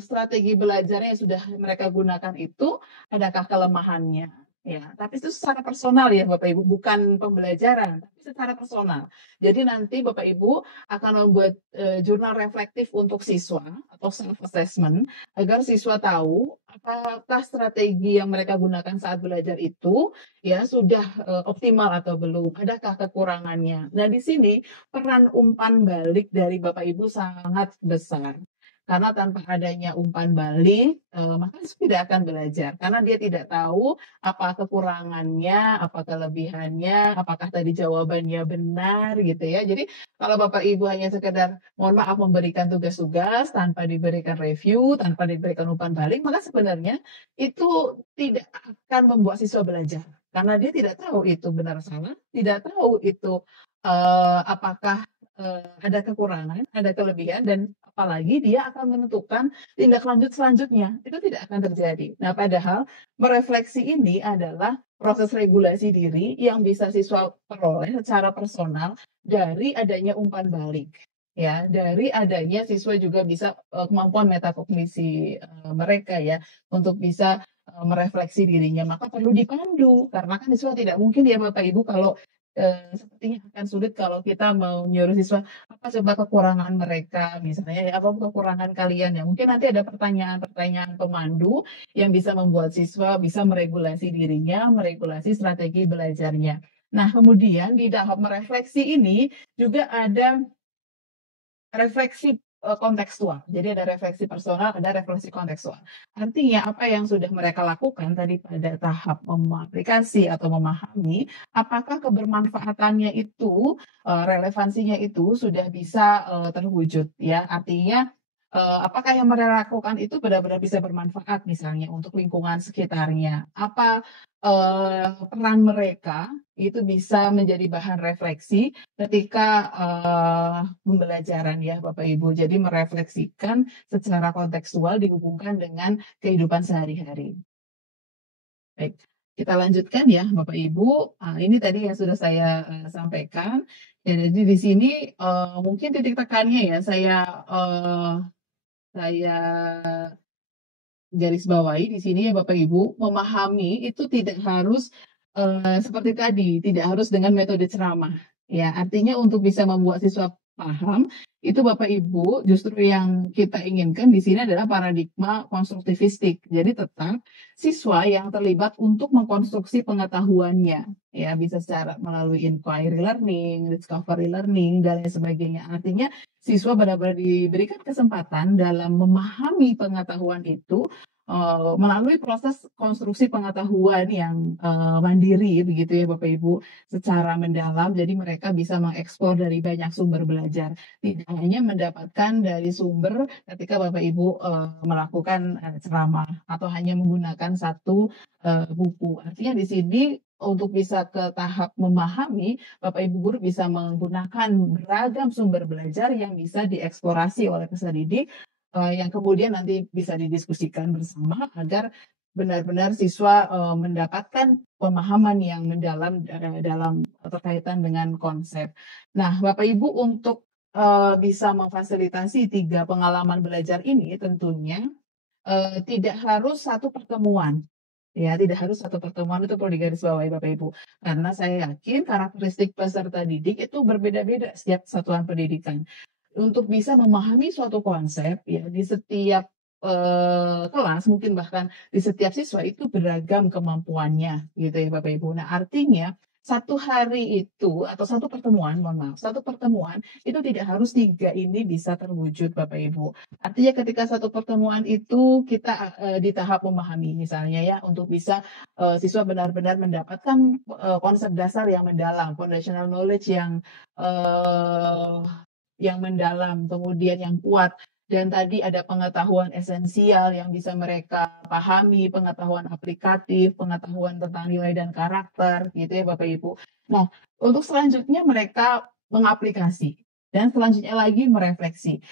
strategi belajarnya yang sudah mereka gunakan itu, adakah kelemahannya. Ya, tapi itu secara personal ya Bapak Ibu, bukan pembelajaran, tapi secara personal. Jadi nanti Bapak Ibu akan membuat jurnal reflektif untuk siswa atau self assessment agar siswa tahu apakah strategi yang mereka gunakan saat belajar itu ya sudah optimal atau belum, adakah kekurangannya. Nah, di sini peran umpan balik dari Bapak Ibu sangat besar. Karena tanpa adanya umpan balik, maka siswa tidak akan belajar. Karena dia tidak tahu apa kekurangannya, apa kelebihannya, apakah tadi jawabannya benar gitu ya. Jadi kalau Bapak Ibu hanya sekedar mohon maaf memberikan tugas-tugas tanpa diberikan review, tanpa diberikan umpan balik, maka sebenarnya itu tidak akan membuat siswa belajar. Karena dia tidak tahu itu benar salah, tidak tahu itu apakah ada kekurangan, ada kelebihan, dan apalagi dia akan menentukan tindak lanjut selanjutnya. Itu tidak akan terjadi. Nah, padahal merefleksi ini adalah proses regulasi diri yang bisa siswa peroleh secara personal dari adanya umpan balik. Ya, dari adanya siswa juga bisa kemampuan metakognisi mereka ya untuk bisa merefleksi dirinya, maka perlu dipandu karena kan siswa tidak mungkin ya Bapak Ibu kalau sepertinya akan sulit kalau kita mau nyuruh siswa apa coba kekurangan mereka misalnya ya apa kekurangan kalian ya mungkin nanti ada pertanyaan-pertanyaan pemandu yang bisa membuat siswa bisa meregulasi dirinya, meregulasi strategi belajarnya. Nah, kemudian di dalam merefleksi ini juga ada refleksi kontekstual. Jadi ada refleksi personal, ada refleksi kontekstual. Artinya apa yang sudah mereka lakukan tadi pada tahap mengaplikasi atau memahami, apakah kebermanfaatannya itu, relevansinya itu sudah bisa terwujud ya. Artinya apakah yang mereka lakukan itu benar-benar bisa bermanfaat misalnya untuk lingkungan sekitarnya. Apa peran mereka itu bisa menjadi bahan refleksi ketika pembelajaran ya Bapak Ibu. Jadi merefleksikan secara kontekstual dihubungkan dengan kehidupan sehari-hari. Baik, kita lanjutkan ya Bapak Ibu. Ini tadi yang sudah saya sampaikan. Ya, jadi di sini mungkin titik tekannya ya saya garis bawahi di sini ya Bapak Ibu, memahami itu tidak harus seperti tadi, tidak harus dengan metode ceramah. Ya, artinya untuk bisa membuat siswa paham, itu Bapak Ibu justru yang kita inginkan di sini adalah paradigma konstruktivistik. Jadi tetap siswa yang terlibat untuk mengkonstruksi pengetahuannya. Ya, bisa secara melalui inquiry learning, discovery learning, dan lain sebagainya. Artinya siswa benar-benar diberikan kesempatan dalam memahami pengetahuan itu melalui proses konstruksi pengetahuan yang mandiri begitu ya Bapak Ibu, secara mendalam. Jadi mereka bisa mengeksplor dari banyak sumber belajar, tidak hanya mendapatkan dari sumber ketika Bapak Ibu melakukan ceramah atau hanya menggunakan satu buku. Artinya di sini untuk bisa ke tahap memahami, Bapak Ibu guru bisa menggunakan beragam sumber belajar yang bisa dieksplorasi oleh peserta didik, yang kemudian nanti bisa didiskusikan bersama agar benar-benar siswa mendapatkan pemahaman yang mendalam dalam berkaitan dengan konsep. Nah, Bapak Ibu untuk bisa memfasilitasi 3 pengalaman belajar ini tentunya tidak harus satu pertemuan. Ya, tidak harus satu pertemuan, itu perlu digarisbawahi Bapak Ibu. Karena saya yakin karakteristik peserta didik itu berbeda-beda setiap satuan pendidikan. Untuk bisa memahami suatu konsep ya di setiap kelas, mungkin bahkan di setiap siswa itu beragam kemampuannya gitu ya Bapak Ibu. Nah, artinya satu hari itu atau satu pertemuan, mohon maaf, satu pertemuan itu tidak harus 3 ini bisa terwujud Bapak Ibu. Artinya ketika satu pertemuan itu kita di tahap memahami misalnya ya untuk bisa siswa benar-benar mendapatkan konsep dasar yang mendalam, foundational knowledge yang mendalam, kemudian yang kuat. Dan tadi ada pengetahuan esensial yang bisa mereka pahami, pengetahuan aplikatif, pengetahuan tentang nilai dan karakter, gitu ya Bapak Ibu. Nah, untuk selanjutnya mereka mengaplikasi dan selanjutnya lagi merefleksi.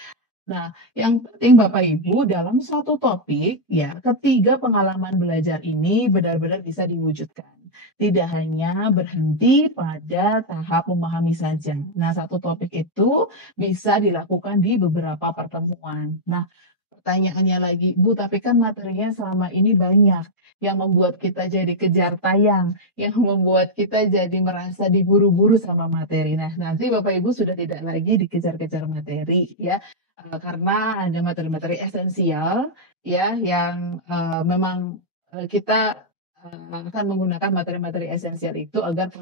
Nah, yang penting Bapak Ibu dalam suatu topik ya, ketiga pengalaman belajar ini benar-benar bisa diwujudkan. Tidak hanya berhenti pada tahap memahami saja. Nah, satu topik itu bisa dilakukan di beberapa pertemuan. Nah, pertanyaannya lagi, Bu, tapi kan materinya selama ini banyak yang membuat kita jadi kejar tayang, yang membuat kita jadi merasa diburu-buru sama materi. Nah, nanti Bapak Ibu sudah tidak lagi dikejar-kejar materi ya, karena ada materi-materi esensial ya yang memang kita akan menggunakan materi-materi esensial itu agar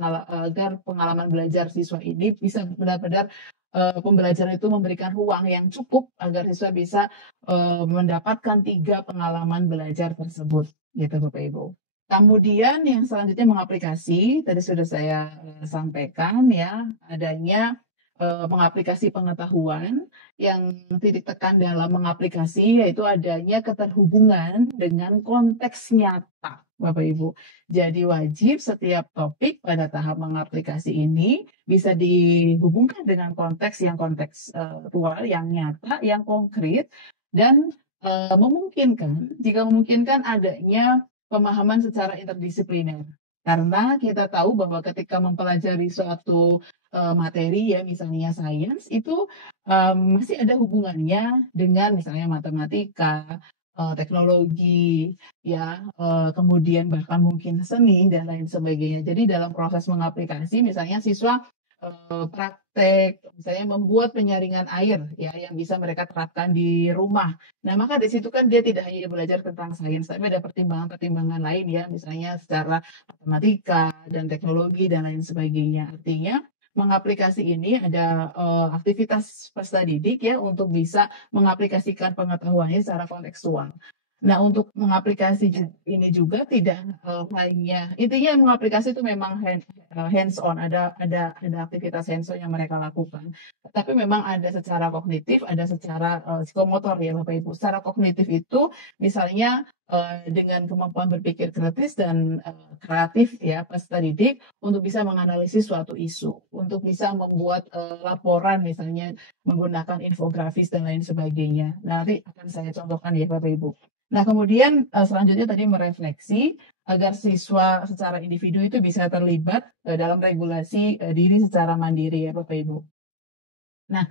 pengalaman belajar siswa ini bisa benar-benar pembelajaran itu memberikan ruang yang cukup agar siswa bisa mendapatkan 3 pengalaman belajar tersebut, gitu Bapak Ibu. Kemudian yang selanjutnya mengaplikasi, tadi sudah saya sampaikan ya, adanya mengaplikasi pengetahuan yang titik tekan dalam mengaplikasi yaitu adanya keterhubungan dengan konteks nyata, Bapak Ibu. Jadi wajib setiap topik pada tahap mengaplikasi ini bisa dihubungkan dengan konteks yang kontekstual, yang nyata, yang konkret, dan jika memungkinkan adanya pemahaman secara interdisipliner. Karena kita tahu bahwa ketika mempelajari suatu materi ya, misalnya sains, itu masih ada hubungannya dengan misalnya matematika, teknologi, ya, kemudian bahkan mungkin seni dan lain sebagainya. Jadi dalam proses mengaplikasi misalnya siswa praktek, misalnya membuat penyaringan air ya yang bisa mereka terapkan di rumah. Nah, maka di situ kan dia tidak hanya belajar tentang sains, tapi ada pertimbangan-pertimbangan lain ya, misalnya secara matematika dan teknologi dan lain sebagainya. Artinya mengaplikasi ini ada aktivitas peserta didik ya untuk bisa mengaplikasikan pengetahuannya secara kontekstual. Nah, untuk mengaplikasi ini juga tidak hanya intinya mengaplikasi itu memang hands on, ada aktivitas hands on yang mereka lakukan. Tapi memang ada secara kognitif, ada secara psikomotor ya Bapak Ibu. Secara kognitif itu misalnya dengan kemampuan berpikir kritis dan kreatif ya peserta didik untuk bisa menganalisis suatu isu, untuk bisa membuat laporan misalnya menggunakan infografis dan lain sebagainya. Nanti akan saya contohkan ya Bapak Ibu. Nah, kemudian selanjutnya tadi merefleksi agar siswa secara individu itu bisa terlibat dalam regulasi diri secara mandiri ya Bapak Ibu. Nah,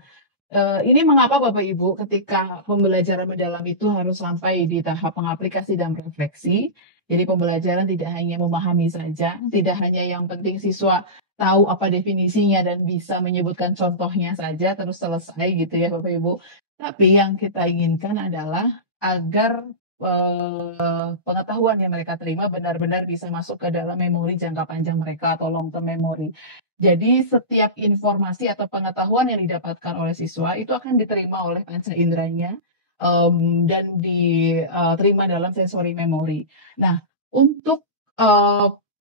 ini mengapa Bapak Ibu ketika pembelajaran mendalam itu harus sampai di tahap pengaplikasi dan refleksi. Jadi pembelajaran tidak hanya memahami saja, tidak hanya yang penting siswa tahu apa definisinya dan bisa menyebutkan contohnya saja terus selesai gitu ya Bapak Ibu. Tapi yang kita inginkan adalah agar pengetahuan yang mereka terima benar-benar bisa masuk ke dalam memori jangka panjang mereka atau long term memory. Jadi setiap informasi atau pengetahuan yang didapatkan oleh siswa itu akan diterima oleh panca inderanya, dan diterima dalam sensory memory. Nah, untuk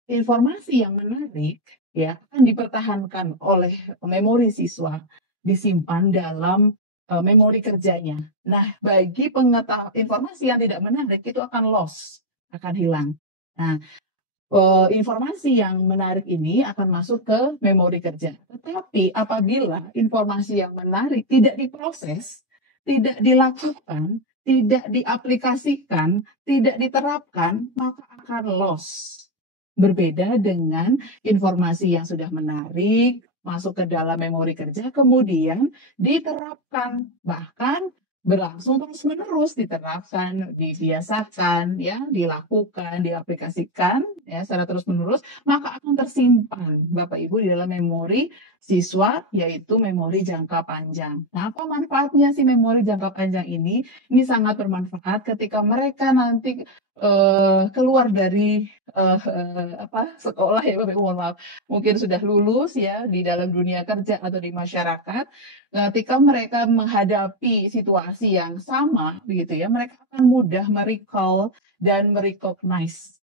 informasi yang menarik ya akan dipertahankan oleh memori siswa, disimpan dalam memori kerjanya. Nah, bagi informasi yang tidak menarik itu akan loss, akan hilang. Nah, informasi yang menarik ini akan masuk ke memori kerja. Tetapi apabila informasi yang menarik tidak diproses, tidak dilakukan, tidak diaplikasikan, tidak diterapkan, maka akan loss. Berbeda dengan informasi yang sudah menarik, masuk ke dalam memori kerja, kemudian diterapkan, bahkan berlangsung terus-menerus diterapkan, dibiasakan, ya, dilakukan, diaplikasikan, ya, secara terus-menerus, maka akan tersimpan, Bapak Ibu, di dalam memori siswa, yaitu memori jangka panjang. Nah, apa manfaatnya sih memori jangka panjang ini? Ini sangat bermanfaat ketika mereka nanti keluar dari sekolah ya, Bapak Ibu, mohon maaf, mungkin sudah lulus ya di dalam dunia kerja atau di masyarakat. Ketika mereka menghadapi situasi yang sama, begitu ya, mereka akan mudah merecall dan merecognize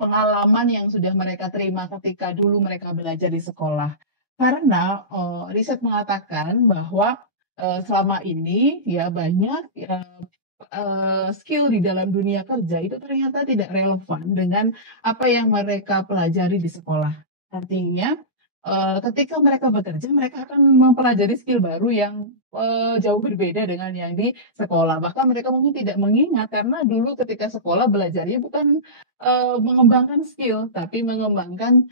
pengalaman yang sudah mereka terima ketika dulu mereka belajar di sekolah. Karena riset mengatakan bahwa selama ini ya banyak skill di dalam dunia kerja itu ternyata tidak relevan dengan apa yang mereka pelajari di sekolah. Artinya ketika mereka bekerja, mereka akan mempelajari skill baru yang jauh berbeda dengan yang di sekolah. Bahkan mereka mungkin tidak mengingat karena dulu ketika sekolah belajarnya bukan mengembangkan skill, tapi mengembangkan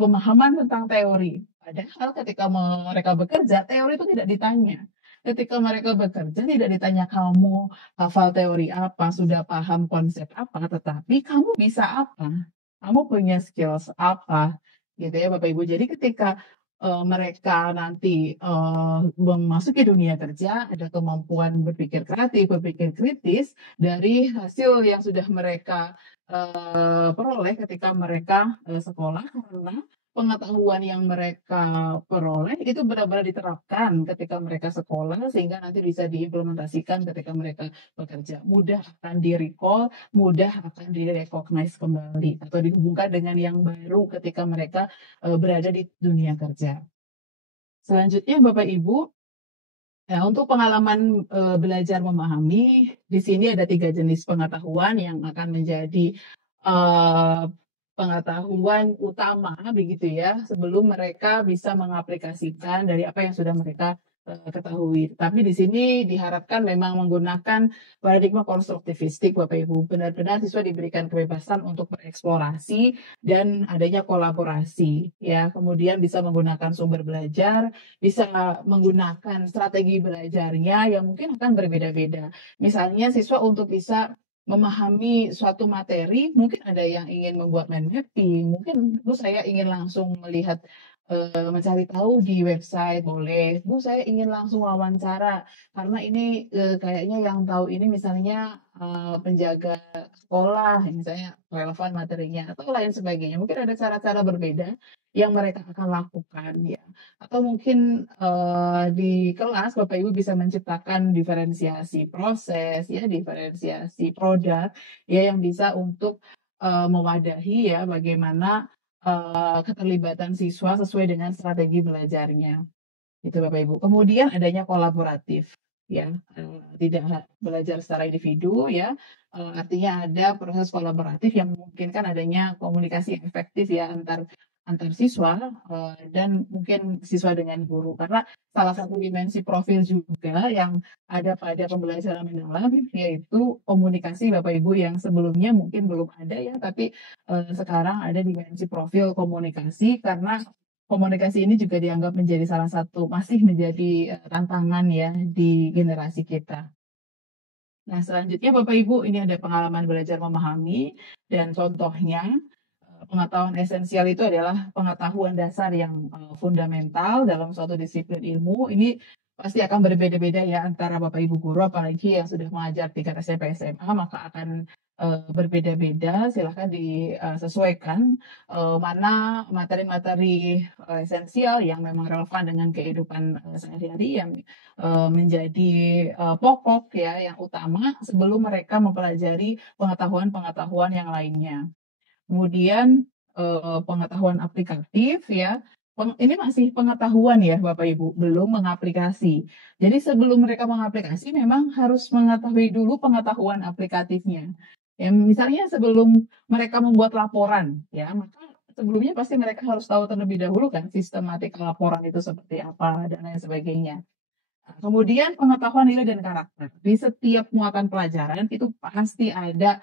pemahaman tentang teori. Padahal ketika mereka bekerja, teori itu tidak ditanya. Ketika mereka bekerja, tidak ditanya kamu hafal teori apa, sudah paham konsep apa, tetapi kamu bisa apa, kamu punya skills apa, gitu ya Bapak Ibu. Jadi ketika mereka nanti memasuki dunia kerja, ada kemampuan berpikir kreatif, berpikir kritis dari hasil yang sudah mereka peroleh ketika mereka sekolah, karena pengetahuan yang mereka peroleh itu benar-benar diterapkan ketika mereka sekolah sehingga nanti bisa diimplementasikan ketika mereka bekerja. Mudah akan di-recall, mudah akan di-recognize kembali atau dihubungkan dengan yang baru ketika mereka berada di dunia kerja. Selanjutnya Bapak Ibu, ya, untuk pengalaman belajar memahami, di sini ada 3 jenis pengetahuan yang akan menjadi eh, pengetahuan utama begitu ya, sebelum mereka bisa mengaplikasikan dari apa yang sudah mereka ketahui. Tapi di sini diharapkan memang menggunakan paradigma konstruktivistik, Bapak Ibu. Benar-benar siswa diberikan kebebasan untuk bereksplorasi dan adanya kolaborasi, ya. Kemudian bisa menggunakan sumber belajar, bisa menggunakan strategi belajarnya yang mungkin akan berbeda-beda. Misalnya siswa untuk bisa memahami suatu materi, mungkin ada yang ingin membuat mind mapping, mungkin Bu saya ingin langsung melihat mencari tahu di website, boleh. Bu saya ingin langsung wawancara karena ini kayaknya yang tahu ini misalnya penjaga sekolah, misalnya relevan materinya atau lain sebagainya. Mungkin ada cara-cara berbeda yang mereka akan lakukan ya. Atau mungkin di kelas Bapak Ibu bisa menciptakan diferensiasi proses ya, diferensiasi produk ya yang bisa untuk mewadahi ya bagaimana keterlibatan siswa sesuai dengan strategi belajarnya. Itu Bapak Ibu. Kemudian adanya kolaboratif ya, tidak belajar secara individu ya, artinya ada proses kolaboratif yang memungkinkan adanya komunikasi yang efektif ya antar antar siswa dan mungkin siswa dengan guru, karena salah satu dimensi profil juga yang ada pada pembelajaran mendalam yaitu komunikasi Bapak Ibu yang sebelumnya mungkin belum ada ya, tapi sekarang ada dimensi profil komunikasi karena komunikasi ini juga dianggap menjadi salah satu masih menjadi tantangan ya di generasi kita. Nah, selanjutnya Bapak Ibu, ini ada pengalaman belajar memahami dan contohnya pengetahuan esensial itu adalah pengetahuan dasar yang fundamental dalam suatu disiplin ilmu. Ini pasti akan berbeda-beda ya antara Bapak Ibu guru, apalagi yang sudah mengajar tingkat SMP SMA, maka akan berbeda-beda. Silahkan disesuaikan mana materi-materi esensial yang memang relevan dengan kehidupan sehari-hari, yang menjadi pokok ya, yang utama sebelum mereka mempelajari pengetahuan-pengetahuan yang lainnya. Kemudian pengetahuan aplikatif ya. Ini masih pengetahuan ya Bapak Ibu, belum mengaplikasi. Jadi sebelum mereka mengaplikasi memang harus mengetahui dulu pengetahuan aplikatifnya. Ya, misalnya sebelum mereka membuat laporan ya, maka sebelumnya pasti mereka harus tahu terlebih dahulu kan sistematik laporan itu seperti apa dan lain sebagainya. Nah, kemudian pengetahuan nilai dan karakter. Di setiap muatan pelajaran itu pasti ada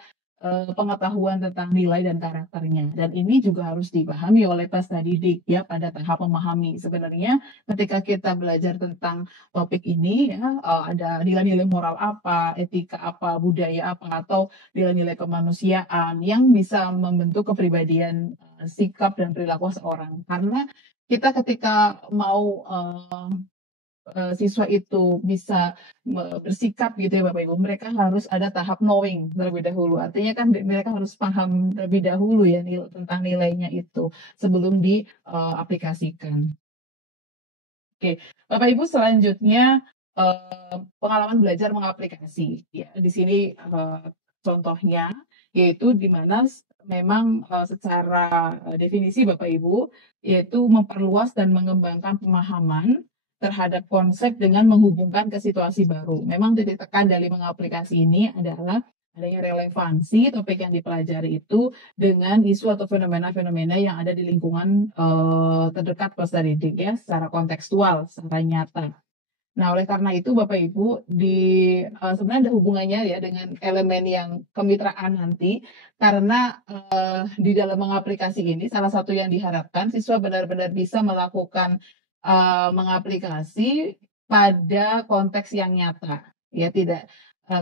pengetahuan tentang nilai dan karakternya. Dan ini juga harus dipahami oleh peserta didik ya pada tahap memahami. Sebenarnya ketika kita belajar tentang topik ini ya, ada nilai-nilai moral apa, etika apa, budaya apa, atau nilai-nilai kemanusiaan yang bisa membentuk kepribadian, sikap dan perilaku seorang. Karena kita ketika mau siswa itu bisa bersikap gitu ya Bapak Ibu, mereka harus ada tahap knowing terlebih dahulu. Artinya kan mereka harus paham terlebih dahulu ya tentang nilainya itu sebelum diaplikasikan. Oke, Bapak Ibu selanjutnya pengalaman belajar mengaplikasi. Ya, di sini contohnya yaitu di mana memang secara definisi Bapak Ibu yaitu memperluas dan mengembangkan pemahaman terhadap konsep dengan menghubungkan ke situasi baru. Memang titik tekan dari mengaplikasi ini adalah adanya relevansi topik yang dipelajari itu dengan isu atau fenomena-fenomena yang ada di lingkungan terdekat peserta didik ya, secara kontekstual, secara nyata. Nah, oleh karena itu Bapak Ibu sebenarnya ada hubungannya ya dengan elemen yang kemitraan nanti, karena di dalam mengaplikasi ini salah satu yang diharapkan siswa benar-benar bisa melakukan mengaplikasi pada konteks yang nyata, ya tidak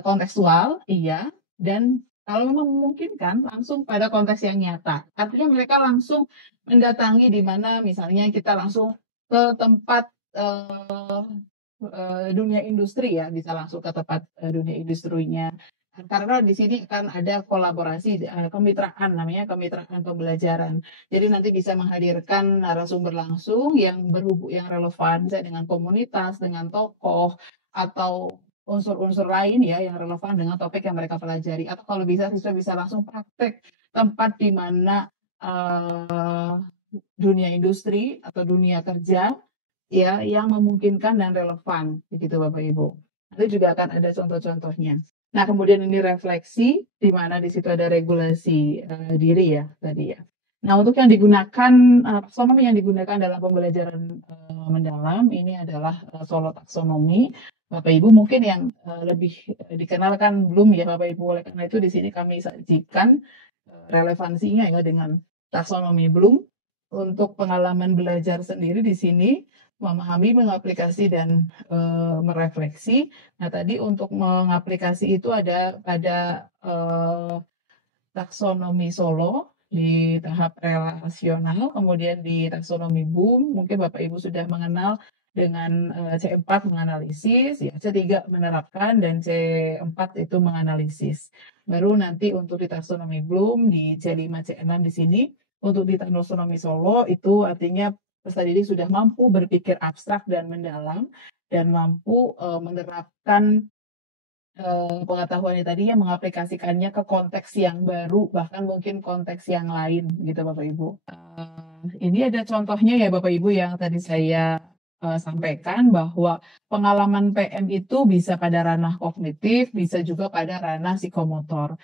kontekstual, iya, dan kalau memang memungkinkan langsung pada konteks yang nyata. Artinya mereka langsung mendatangi di mana misalnya kita langsung ke tempat dunia industri ya, bisa langsung ke tempat dunia industrinya. Karena di sini akan ada kolaborasi, kemitraan namanya kemitraan pembelajaran. Jadi nanti bisa menghadirkan narasumber langsung yang yang relevan, misalnya dengan komunitas, dengan tokoh, atau unsur-unsur lain ya yang relevan dengan topik yang mereka pelajari. Atau kalau bisa siswa bisa langsung praktek tempat di mana dunia industri atau dunia kerja ya yang memungkinkan dan relevan begitu Bapak Ibu. Nanti juga akan ada contoh-contohnya. Nah, kemudian ini refleksi di mana di situ ada regulasi diri ya tadi ya. Nah, untuk yang digunakan taksonomi yang digunakan dalam pembelajaran mendalam ini adalah solo taksonomi. Bapak Ibu mungkin yang lebih dikenalkan belum ya Bapak Ibu, oleh karena itu di sini kami sajikan relevansinya ya dengan taksonomi Bloom untuk pengalaman belajar sendiri di sini memahami, mengaplikasi dan merefleksi. Nah, tadi untuk mengaplikasi itu ada pada taksonomi Solo di tahap relasional, kemudian di taksonomi Bloom mungkin Bapak Ibu sudah mengenal dengan C4 menganalisis, ya C3 menerapkan dan C4 itu menganalisis. Baru nanti untuk di taksonomi Bloom di C5 C6 di sini untuk di taksonomi Solo itu artinya peserta didik sudah mampu berpikir abstrak dan mendalam dan mampu menerapkan pengetahuannya tadi yang mengaplikasikannya ke konteks yang baru, bahkan mungkin konteks yang lain gitu Bapak Ibu. Ini ada contohnya ya Bapak Ibu yang tadi saya sampaikan bahwa pengalaman PM itu bisa pada ranah kognitif, bisa juga pada ranah psikomotor.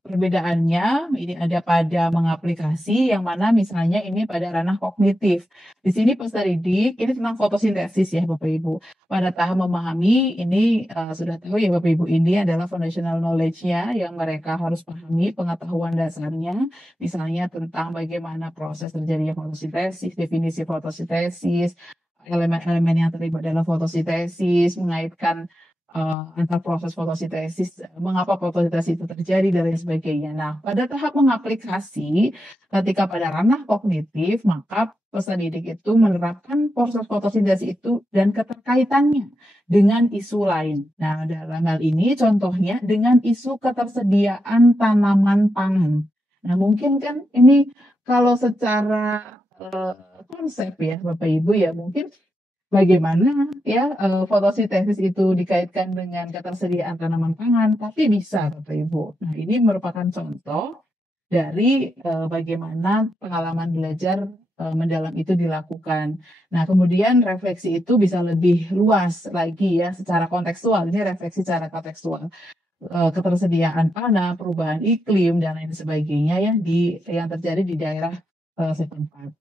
Perbedaannya ini ada pada mengaplikasi, yang mana misalnya ini pada ranah kognitif. Di sini peserta didik ini tentang fotosintesis ya Bapak Ibu. Pada tahap memahami ini sudah tahu ya Bapak Ibu, ini adalah foundational knowledge-nya yang mereka harus pahami, pengetahuan dasarnya, misalnya tentang bagaimana proses terjadinya fotosintesis, definisi fotosintesis, elemen-elemen yang terlibat dalam fotosintesis, mengaitkan antar proses fotosintesis, mengapa fotosintesis itu terjadi dan lain sebagainya. Nah, pada tahap mengaplikasi, ketika pada ranah kognitif, maka peserta didik itu menerapkan proses fotosintesis itu dan keterkaitannya dengan isu lain. Nah, dalam hal ini contohnya dengan isu ketersediaan tanaman pangan. Nah, mungkin kan ini kalau secara konsep ya Bapak Ibu ya, mungkin bagaimana ya fotosintesis itu dikaitkan dengan ketersediaan tanaman pangan, tapi bisa Bapak Ibu. Nah, ini merupakan contoh dari bagaimana pengalaman belajar mendalam itu dilakukan. Nah, kemudian refleksi itu bisa lebih luas lagi ya secara kontekstual. Ini refleksi secara kontekstual. Ketersediaan pangan, perubahan iklim dan lain sebagainya ya yang terjadi di daerah setempat.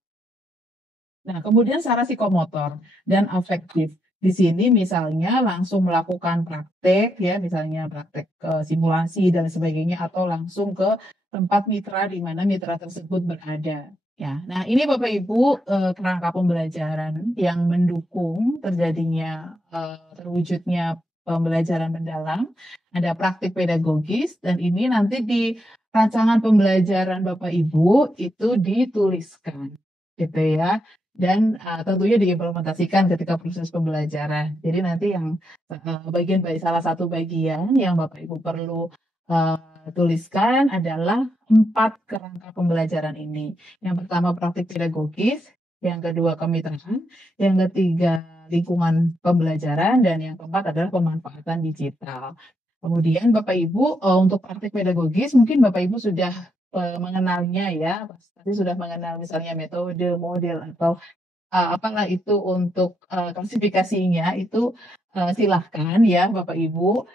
Nah, kemudian secara psikomotor dan afektif. Di sini misalnya langsung melakukan praktek ya, misalnya praktek simulasi dan sebagainya atau langsung ke tempat mitra di mana mitra tersebut berada. Ya, nah ini Bapak Ibu kerangka pembelajaran yang mendukung terjadinya terwujudnya pembelajaran mendalam. Ada praktik pedagogis dan ini nanti di rancangan pembelajaran Bapak Ibu itu dituliskan gitu ya dan tentunya diimplementasikan ketika proses pembelajaran. Jadi nanti yang salah satu bagian yang Bapak Ibu perlu tuliskan adalah 4 kerangka pembelajaran ini. Yang pertama praktik pedagogis, yang kedua kemitraan, yang ketiga lingkungan pembelajaran, dan yang keempat adalah pemanfaatan digital. Kemudian Bapak Ibu untuk praktik pedagogis mungkin Bapak Ibu sudah mengenalnya ya, pasti sudah mengenal misalnya metode, model atau apalah itu untuk klasifikasinya itu silahkan ya Bapak Ibu.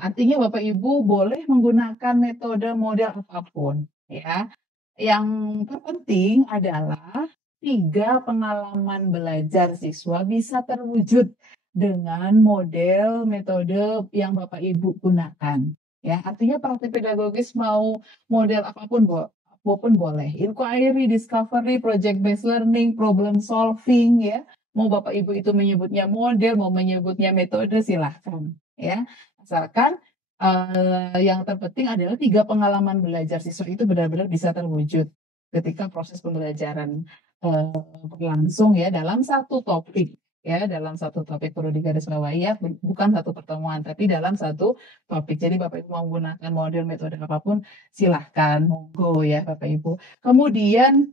Artinya Bapak Ibu boleh menggunakan metode model apapun ya. Yang terpenting adalah 3 pengalaman belajar siswa bisa terwujud dengan model metode yang Bapak Ibu gunakan. Ya, artinya praktik pedagogis mau model apapun boleh. Inquiry, discovery, project based learning, problem solving ya. Mau Bapak Ibu itu menyebutnya model, mau menyebutnya metode silahkan ya. Asalkan yang terpenting adalah 3 pengalaman belajar siswa itu benar-benar bisa terwujud ketika proses pembelajaran berlangsung ya dalam satu topik ya dalam satu topik perlu digarisbawahi ya bukan satu pertemuan tapi dalam satu topik. Jadi Bapak Ibu mau menggunakan model metode apapun silahkan monggo ya Bapak Ibu. Kemudian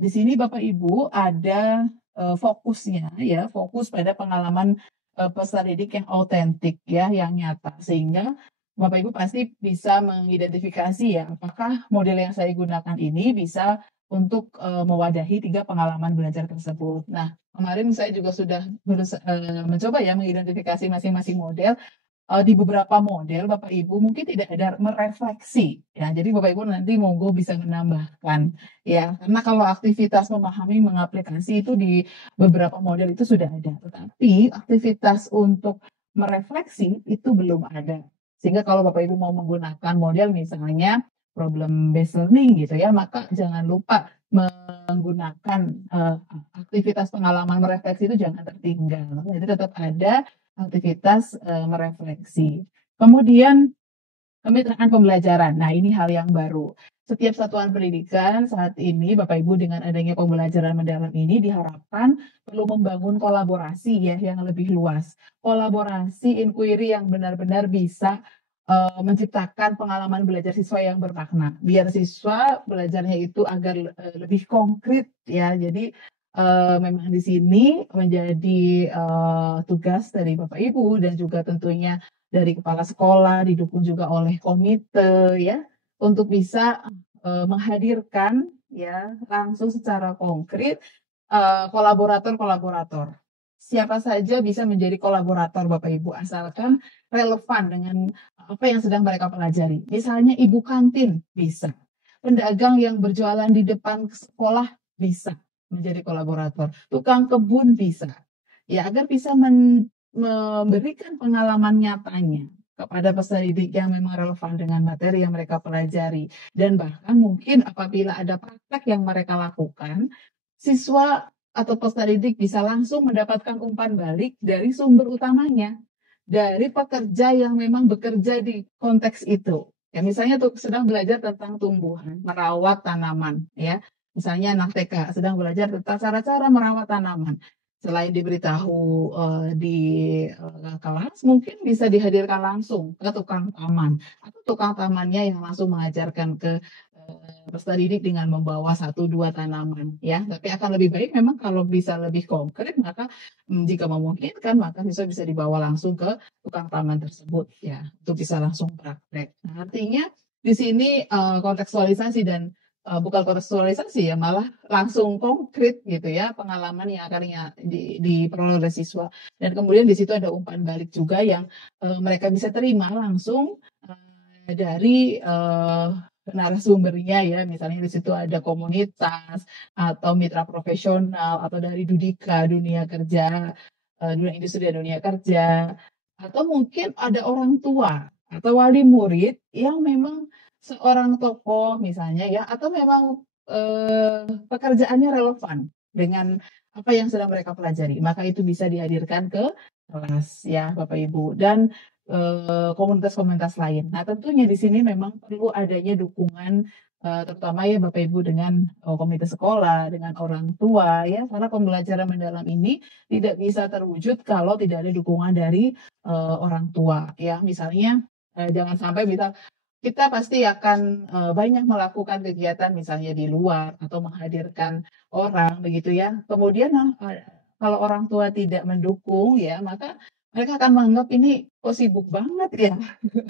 di sini Bapak Ibu ada fokusnya ya fokus pada pengalaman peserta didik yang autentik ya, yang nyata. Sehingga Bapak Ibu pasti bisa mengidentifikasi ya, apakah model yang saya gunakan ini bisa untuk mewadahi 3 pengalaman belajar tersebut. Nah, kemarin saya juga sudah mencoba ya mengidentifikasi masing-masing model. Di beberapa model Bapak Ibu mungkin tidak ada merefleksi ya. Jadi Bapak Ibu nanti monggo bisa menambahkan ya. Karena kalau aktivitas memahami mengaplikasi itu di beberapa model itu sudah ada. Tetapi aktivitas untuk merefleksi itu belum ada. Sehingga kalau Bapak Ibu mau menggunakan model misalnya problem based learning gitu ya, maka jangan lupa menggunakan aktivitas pengalaman merefleksi itu jangan tertinggal. Jadi tetap ada aktivitas merefleksi. Kemudian kemitraan pembelajaran. Nah, ini hal yang baru. Setiap satuan pendidikan saat ini, Bapak Ibu, dengan adanya pembelajaran mendalam ini diharapkan perlu membangun kolaborasi ya yang lebih luas. Kolaborasi inquiry yang benar-benar bisa menciptakan pengalaman belajar siswa yang bermakna. Biar siswa belajarnya itu agar lebih konkret ya. Jadi memang di sini menjadi tugas dari Bapak Ibu dan juga tentunya dari kepala sekolah, didukung juga oleh komite ya, untuk bisa menghadirkan ya langsung secara konkret kolaborator-kolaborator. Siapa saja bisa menjadi kolaborator Bapak Ibu asalkan relevan dengan apa yang sedang mereka pelajari. Misalnya ibu kantin bisa, pedagang yang berjualan di depan sekolah bisa menjadi kolaborator, tukang kebun bisa. Ya, agar bisa memberikan pengalaman nyatanya kepada peserta didik yang memang relevan dengan materi yang mereka pelajari. Dan bahkan mungkin apabila ada praktek yang mereka lakukan, siswa atau peserta didik bisa langsung mendapatkan umpan balik dari sumber utamanya. dari pekerja yang memang bekerja di konteks itu. Ya, misalnya tuh sedang belajar tentang tumbuhan, merawat tanaman, ya. Misalnya anak TK sedang belajar tentang cara-cara merawat tanaman. Selain diberitahu di kelas, mungkin bisa dihadirkan langsung ke tukang taman atau tukang tamannya yang langsung mengajarkan ke peserta didik dengan membawa satu dua tanaman, ya. Tapi akan lebih baik memang kalau bisa lebih konkret, maka jika memungkinkan maka siswa bisa dibawa langsung ke tukang taman tersebut, ya, untuk bisa langsung praktek. Nah, artinya di sini kontekstualisasi dan bukan kontekstualisasi ya, malah langsung konkret gitu ya pengalaman yang akan diperoleh oleh siswa. Dan kemudian di situ ada umpan balik juga yang mereka bisa terima langsung dari narasumbernya ya, misalnya di situ ada komunitas atau mitra profesional atau dari Dudika, dunia kerja, dunia industri dan dunia kerja, atau mungkin ada orang tua atau wali murid yang memang seorang tokoh misalnya ya, atau memang pekerjaannya relevan dengan apa yang sedang mereka pelajari, maka itu bisa dihadirkan ke kelas ya Bapak Ibu dan komunitas-komunitas lain. Nah, tentunya di sini memang perlu adanya dukungan, terutama ya Bapak Ibu dengan, komite sekolah, dengan orang tua ya, karena pembelajaran mendalam ini tidak bisa terwujud kalau tidak ada dukungan dari, orang tua ya. Misalnya, jangan sampai misal kita pasti akan, banyak melakukan kegiatan misalnya di luar atau menghadirkan orang begitu ya, kemudian kalau orang tua tidak mendukung ya, maka mereka akan menganggap ini kok sibuk banget ya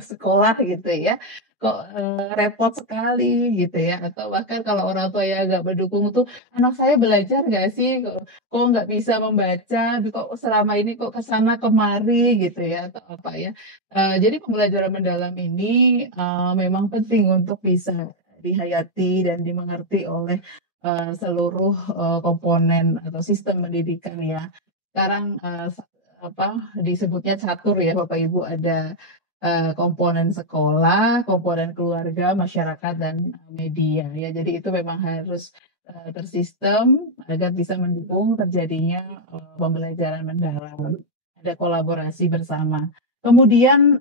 sekolah gitu ya, kok, repot sekali gitu ya, atau bahkan kalau orang tua yang nggak mendukung tuh, "Anak saya belajar nggak sih? Kok nggak bisa membaca? Kok selama ini kok ke sana kemari?" Gitu ya, atau apa ya. Jadi pembelajaran mendalam ini, memang penting untuk bisa dihayati dan dimengerti oleh, seluruh, komponen atau sistem pendidikan ya. Sekarang, apa, disebutnya catur ya Bapak Ibu, ada, komponen sekolah, komponen keluarga, masyarakat, dan media ya. Jadi itu memang harus, tersistem agar bisa mendukung terjadinya, pembelajaran mendalam. Ada kolaborasi bersama. Kemudian,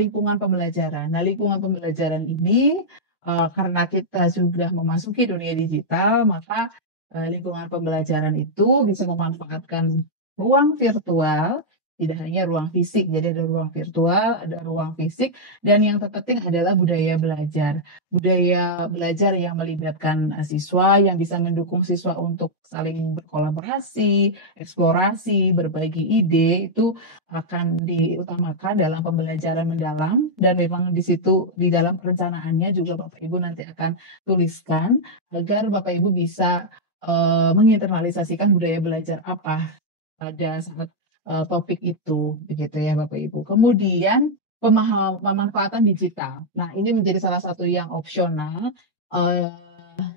lingkungan pembelajaran. Nah, lingkungan pembelajaran ini, karena kita sudah memasuki dunia digital, maka, lingkungan pembelajaran itu bisa memanfaatkan ruang virtual, tidak hanya ruang fisik. Jadi ada ruang virtual, ada ruang fisik, dan yang terpenting adalah budaya belajar. Budaya belajar yang melibatkan, siswa, yang bisa mendukung siswa untuk saling berkolaborasi, eksplorasi, berbagi ide, itu akan diutamakan dalam pembelajaran mendalam dan memang di situ di dalam perencanaannya juga Bapak Ibu nanti akan tuliskan agar Bapak Ibu bisa, menginternalisasikan budaya belajar apa pada saat, topik itu, begitu ya Bapak Ibu. Kemudian pemanfaatan digital. Nah, ini menjadi salah satu yang opsional, eee,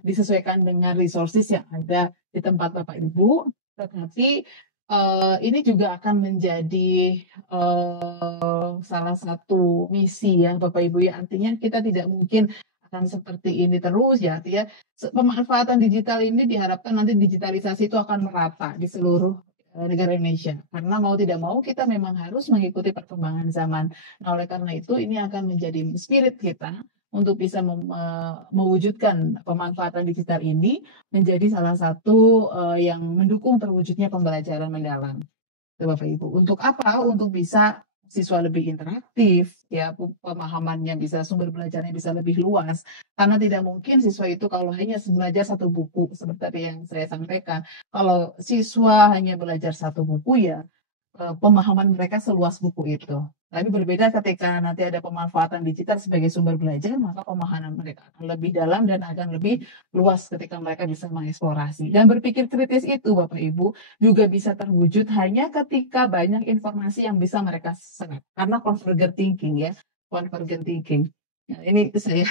disesuaikan dengan resources yang ada di tempat Bapak Ibu, tetapi, ini juga akan menjadi, salah satu misi ya Bapak Ibu ya. Artinya kita tidak mungkin akan seperti ini terus ya, artinya pemanfaatan digital ini diharapkan nanti digitalisasi itu akan merata di seluruh negara Indonesia. Karena mau tidak mau kita memang harus mengikuti perkembangan zaman. Nah, oleh karena itu ini akan menjadi spirit kita untuk bisa mewujudkan pemanfaatan digital ini menjadi salah satu, yang mendukung terwujudnya pembelajaran mendalam. Itu Bapak Ibu. Untuk apa? Untuk bisa siswa lebih interaktif, ya, pemahamannya bisa, sumber belajarnya bisa lebih luas. Karena tidak mungkin siswa itu kalau hanya belajar satu buku, seperti tadi yang saya sampaikan. Kalau siswa hanya belajar satu buku ya pemahaman mereka seluas buku itu. Tapi berbeda ketika nanti ada pemanfaatan digital sebagai sumber belajar, maka pemahaman mereka akan lebih dalam dan akan lebih luas ketika mereka bisa mengeksplorasi. Dan berpikir kritis itu Bapak Ibu juga bisa terwujud hanya ketika banyak informasi yang bisa mereka serap. Karena convergent thinking ya, convergent thinking. Nah, ini saya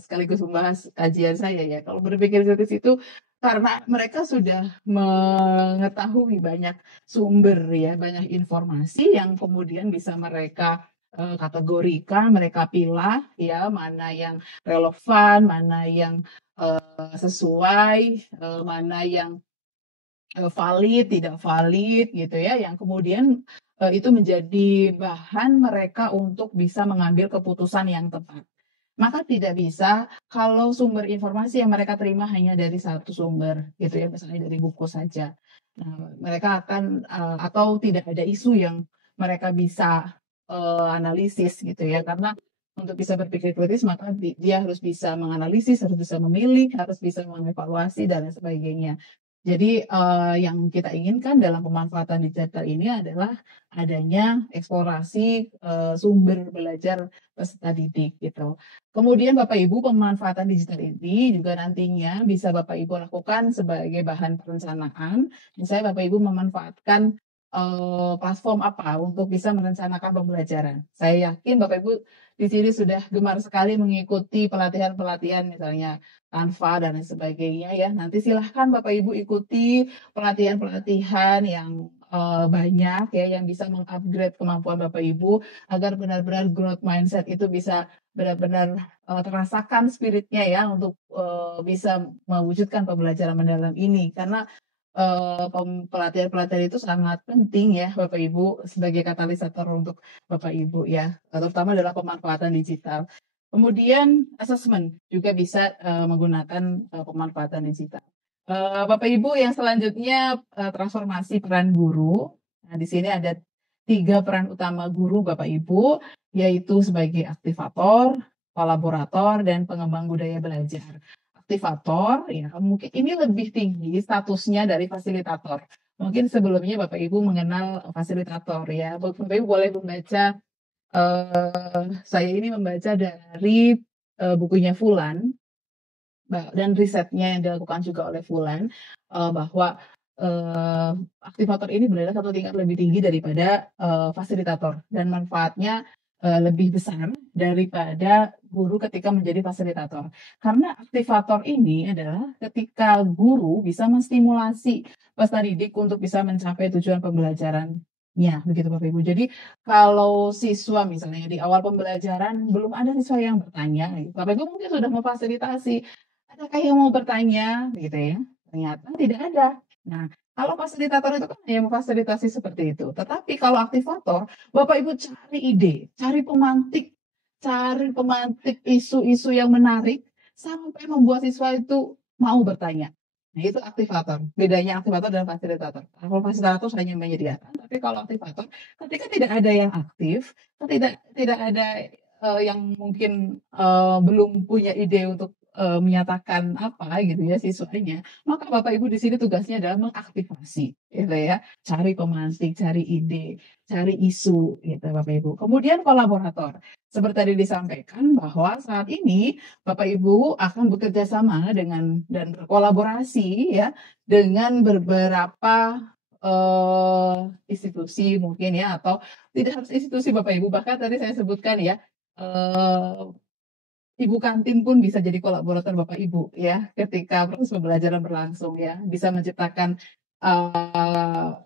sekaligus membahas kajian saya ya. Kalau berpikir kritis itu karena mereka sudah mengetahui banyak sumber ya, banyak informasi yang kemudian bisa mereka, kategorikan, mereka pilah ya, mana yang relevan, mana yang, sesuai, mana yang valid, tidak valid gitu ya, yang kemudian itu menjadi bahan mereka untuk bisa mengambil keputusan yang tepat. Maka tidak bisa kalau sumber informasi yang mereka terima hanya dari satu sumber, gitu ya, misalnya dari buku saja. Nah, mereka akan atau tidak ada isu yang mereka bisa analisis gitu ya, karena untuk bisa berpikir kritis maka dia harus bisa menganalisis, harus bisa memilih, harus bisa mengevaluasi dan lain sebagainya. Jadi yang kita inginkan dalam pemanfaatan digital ini adalah adanya eksplorasi sumber belajar peserta didik gitu. Kemudian Bapak Ibu, pemanfaatan digital ini juga nantinya bisa Bapak Ibu lakukan sebagai bahan perencanaan. Misalnya Bapak Ibu memanfaatkan platform apa untuk bisa merencanakan pembelajaran. Saya yakin Bapak Ibu di sini sudah gemar sekali mengikuti pelatihan-pelatihan misalnya Canva dan lain sebagainya ya. Nanti silahkan Bapak Ibu ikuti pelatihan-pelatihan yang banyak ya, yang bisa mengupgrade kemampuan Bapak Ibu agar benar-benar growth mindset itu bisa benar-benar terasakan spiritnya ya untuk bisa mewujudkan pembelajaran mendalam ini. Karena pelatihan-pelatihan itu sangat penting ya Bapak Ibu sebagai katalisator untuk Bapak Ibu ya, terutama dalam pemanfaatan digital. Kemudian assessment juga bisa menggunakan pemanfaatan digital. Bapak Ibu yang selanjutnya transformasi peran guru. Nah, di sini ada 3 peran utama guru Bapak Ibu, yaitu sebagai aktivator, kolaborator, dan pengembang budaya belajar. Aktivator, ya mungkin ini lebih tinggi statusnya dari fasilitator. Mungkin sebelumnya Bapak Ibu mengenal fasilitator ya. Bapak Ibu boleh membaca, saya ini membaca dari bukunya Fulan, dan risetnya yang dilakukan juga oleh Fulan, bahwa aktivator ini berada satu tingkat lebih tinggi daripada fasilitator dan manfaatnya lebih besar daripada guru ketika menjadi fasilitator. Karena aktivator ini adalah ketika guru bisa menstimulasi peserta didik untuk bisa mencapai tujuan pembelajarannya, begitu Bapak Ibu. Jadi kalau siswa misalnya di awal pembelajaran belum ada siswa yang bertanya, Bapak Ibu mungkin sudah memfasilitasi, adakah yang mau bertanya? Gitu ya. Ternyata tidak ada. Nah, kalau fasilitator itu kan hanya memfasilitasi seperti itu. Tetapi kalau aktivator, Bapak Ibu cari pemantik isu-isu yang menarik sampai membuat siswa itu mau bertanya. Nah, itu aktivator. Bedanya aktivator dan fasilitator. Kalau fasilitator hanya menyediakan, tapi kalau aktivator, ketika tidak ada yang aktif, tidak ada yang mungkin belum punya ide untuk menyatakan apa gitu ya siswanya, maka Bapak Ibu di sini tugasnya adalah mengaktifasi, gitu ya, cari pemantik, cari ide, cari isu, gitu Bapak Ibu. Kemudian kolaborator, seperti tadi disampaikan bahwa saat ini Bapak Ibu akan bekerja sama dengan dan berkolaborasi ya dengan beberapa institusi mungkin ya, atau tidak harus institusi Bapak Ibu, bahkan tadi saya sebutkan ya, ibu kantin pun bisa jadi kolaborator Bapak Ibu ya, ketika proses pembelajaran berlangsung ya, bisa menciptakan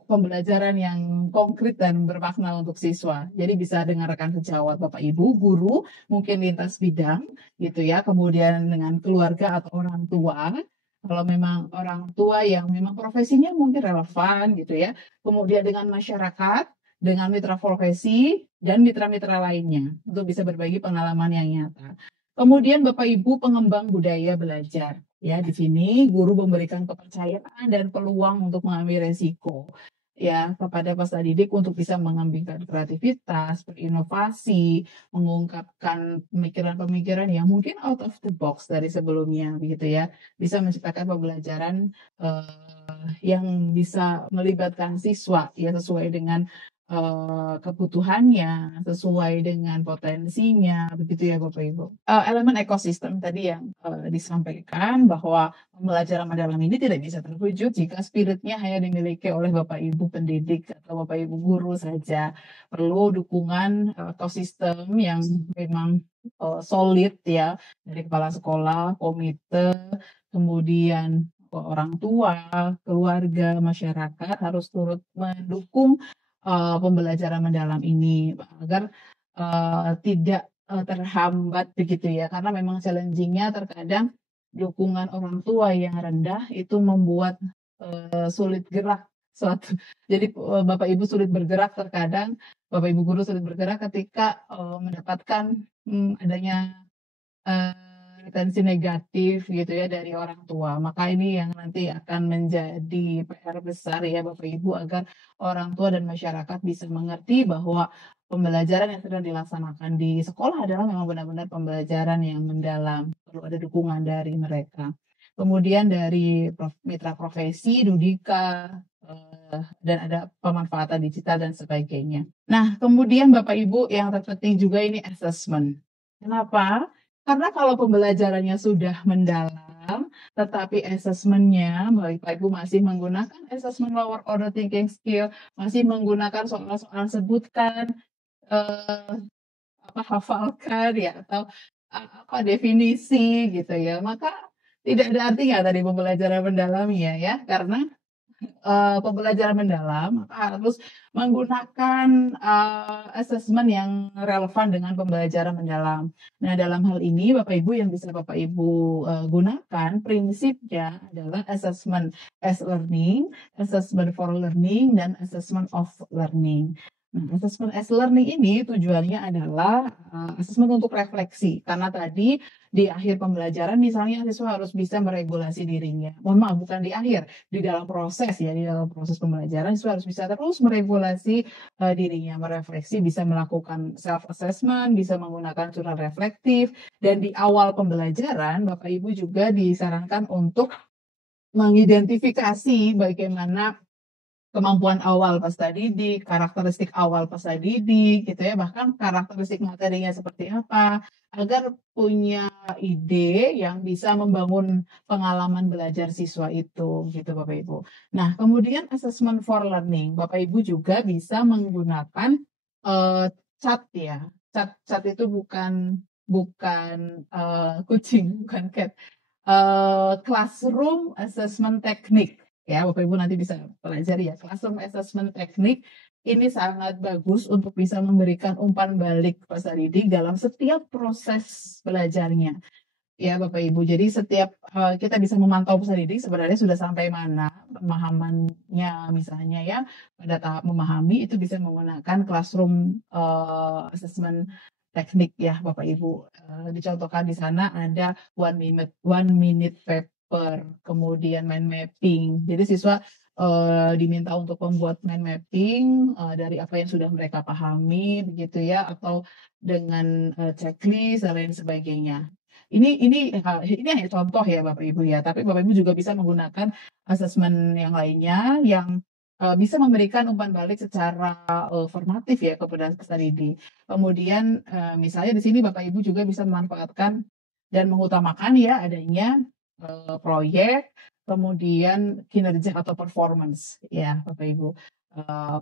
pembelajaran yang konkret dan bermakna untuk siswa. Jadi bisa dengan rekan sejawat Bapak Ibu, guru, mungkin lintas bidang gitu ya, kemudian dengan keluarga atau orang tua. Kalau memang orang tua yang memang profesinya mungkin relevan gitu ya, kemudian dengan masyarakat, dengan mitra profesi, dan mitra-mitra lainnya untuk bisa berbagi pengalaman yang nyata. Kemudian Bapak Ibu pengembang budaya belajar. Ya, di sini guru memberikan kepercayaan dan peluang untuk mengambil resiko ya kepada peserta didik untuk bisa mengembangkan kreativitas, berinovasi, mengungkapkan pemikiran-pemikiran yang mungkin out of the box dari sebelumnya begitu ya. Bisa menciptakan pembelajaran yang bisa melibatkan siswa ya sesuai dengan kebutuhannya, sesuai dengan potensinya, begitu ya Bapak Ibu. Elemen ekosistem tadi yang disampaikan bahwa pembelajaran mendalam ini tidak bisa terwujud jika spiritnya hanya dimiliki oleh Bapak Ibu pendidik atau Bapak Ibu guru saja. Perlu dukungan ekosistem yang memang solid ya dari kepala sekolah, komite, kemudian orang tua, keluarga, masyarakat harus turut mendukung pembelajaran mendalam ini agar tidak terhambat begitu ya, karena memang challenging-nya terkadang dukungan orang tua yang rendah itu membuat sulit gerak suatu jadi, Bapak Ibu sulit bergerak terkadang, Bapak Ibu guru sulit bergerak ketika, mendapatkan, adanya retensi negatif gitu ya dari orang tua. Maka ini yang nanti akan menjadi PR besar ya Bapak Ibu agar orang tua dan masyarakat bisa mengerti bahwa pembelajaran yang sedang dilaksanakan di sekolah adalah memang benar-benar pembelajaran yang mendalam, perlu ada dukungan dari mereka. Kemudian dari mitra profesi, Dudika, dan ada pemanfaatan digital dan sebagainya. Nah, kemudian Bapak Ibu yang terpenting juga ini assessment. Kenapa? Karena kalau pembelajarannya sudah mendalam, tetapi assessment-nya Bapak Ibu masih menggunakan assessment lower order thinking skill, masih menggunakan soal-soal sebutkan, eee, hafalkan ya, atau apa definisi gitu ya, maka tidak ada artinya tadi pembelajaran mendalamnya ya, karena pembelajaran mendalam, maka harus menggunakan, asesmen yang relevan dengan pembelajaran mendalam. Nah, dalam hal ini Bapak Ibu yang bisa Bapak Ibu, gunakan prinsipnya adalah assessment as learning, assessment for learning, dan assessment of learning. Nah, assessment as learning ini tujuannya adalah, asesmen untuk refleksi, karena tadi di akhir pembelajaran misalnya siswa harus bisa meregulasi dirinya. Mohon maaf, bukan di akhir, di dalam proses ya, di dalam proses pembelajaran siswa harus bisa terus meregulasi, dirinya, merefleksi, bisa melakukan self assessment, bisa menggunakan jurnal reflektif, dan di awal pembelajaran Bapak Ibu juga disarankan untuk mengidentifikasi bagaimana kemampuan awal peserta didik, karakteristik awal peserta didik gitu ya, bahkan karakteristik materinya seperti apa, agar punya ide yang bisa membangun pengalaman belajar siswa itu gitu Bapak Ibu. Nah, kemudian assessment for learning, Bapak Ibu juga bisa menggunakan, CHAT ya. CHAT itu bukan bukan, kucing, bukan cat, classroom assessment technique. Ya, Bapak Ibu nanti bisa pelajari ya, classroom assessment technique ini sangat bagus untuk bisa memberikan umpan balik peserta didik dalam setiap proses belajarnya. Ya, Bapak Ibu. Jadi setiap kita bisa memantau peserta didik sebenarnya sudah sampai mana pemahamannya misalnya ya, pada tahap memahami itu bisa menggunakan classroom assessment teknik ya, Bapak Ibu. Dicontohkan di sana ada one minute paper, kemudian mind mapping. Jadi siswa diminta untuk membuat mind mapping dari apa yang sudah mereka pahami begitu ya, atau dengan checklist dan lain sebagainya. Ini hanya contoh ya Bapak Ibu ya, tapi Bapak Ibu juga bisa menggunakan asesmen yang lainnya yang, bisa memberikan umpan balik secara, formatif ya kepada peserta didik. Kemudian, misalnya di sini Bapak Ibu juga bisa memanfaatkan dan mengutamakan ya adanya, proyek, kemudian kinerja atau performance ya Bapak Ibu.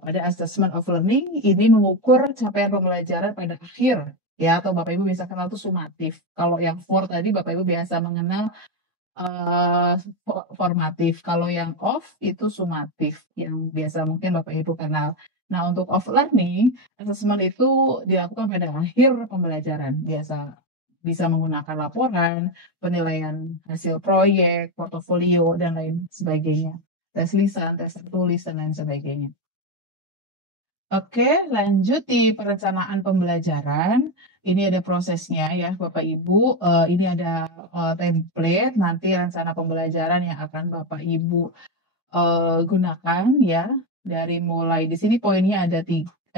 Pada assessment of learning ini mengukur capaian pembelajaran pada akhir ya, atau Bapak Ibu bisa kenal itu sumatif. Kalau yang for tadi Bapak Ibu biasa mengenal formatif. Kalau yang off itu sumatif yang biasa mungkin Bapak Ibu kenal. Nah, untuk off learning, assessment itu dilakukan pada akhir pembelajaran. Biasa bisa menggunakan laporan, penilaian hasil proyek, portofolio, dan lain sebagainya. Tes lisan, tes tertulis, dan lain sebagainya. Oke, lanjut di perencanaan pembelajaran. Ini ada prosesnya ya, Bapak Ibu. Ini ada template nanti rencana pembelajaran yang akan Bapak Ibu gunakan ya. Dari mulai di sini poinnya ada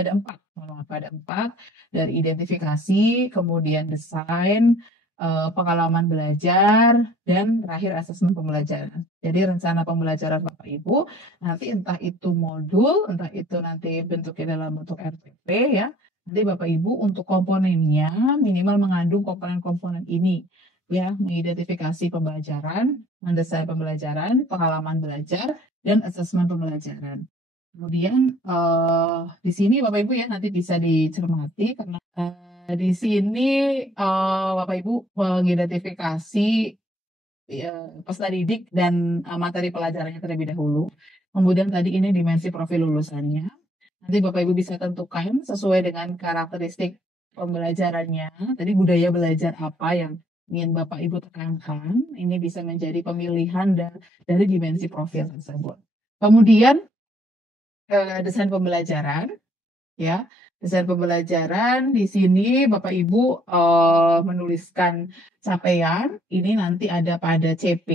empat, mohon maaf, ada empat. Dari identifikasi, kemudian desain, pengalaman belajar, dan terakhir asesmen pembelajaran. Jadi rencana pembelajaran Bapak Ibu nanti entah itu modul, entah itu nanti bentuknya dalam bentuk RPP ya. Nanti Bapak Ibu untuk komponennya minimal mengandung komponen-komponen ini ya, mengidentifikasi pembelajaran, mendesain pembelajaran, pengalaman belajar, dan asesmen pembelajaran. Kemudian di sini Bapak Ibu ya nanti bisa dicermati karena di sini Bapak Ibu mengidentifikasi peserta didik dan materi pelajarannya terlebih dahulu. Kemudian tadi ini dimensi profil lulusannya. Nanti Bapak Ibu bisa tentukan sesuai dengan karakteristik pembelajarannya. Tadi budaya belajar apa yang ingin Bapak Ibu tekankan. Ini bisa menjadi pemilihan dari dimensi profil tersebut. Kemudian desain pembelajaran, ya. Desain pembelajaran di sini Bapak Ibu menuliskan capaian, ini nanti ada pada CP,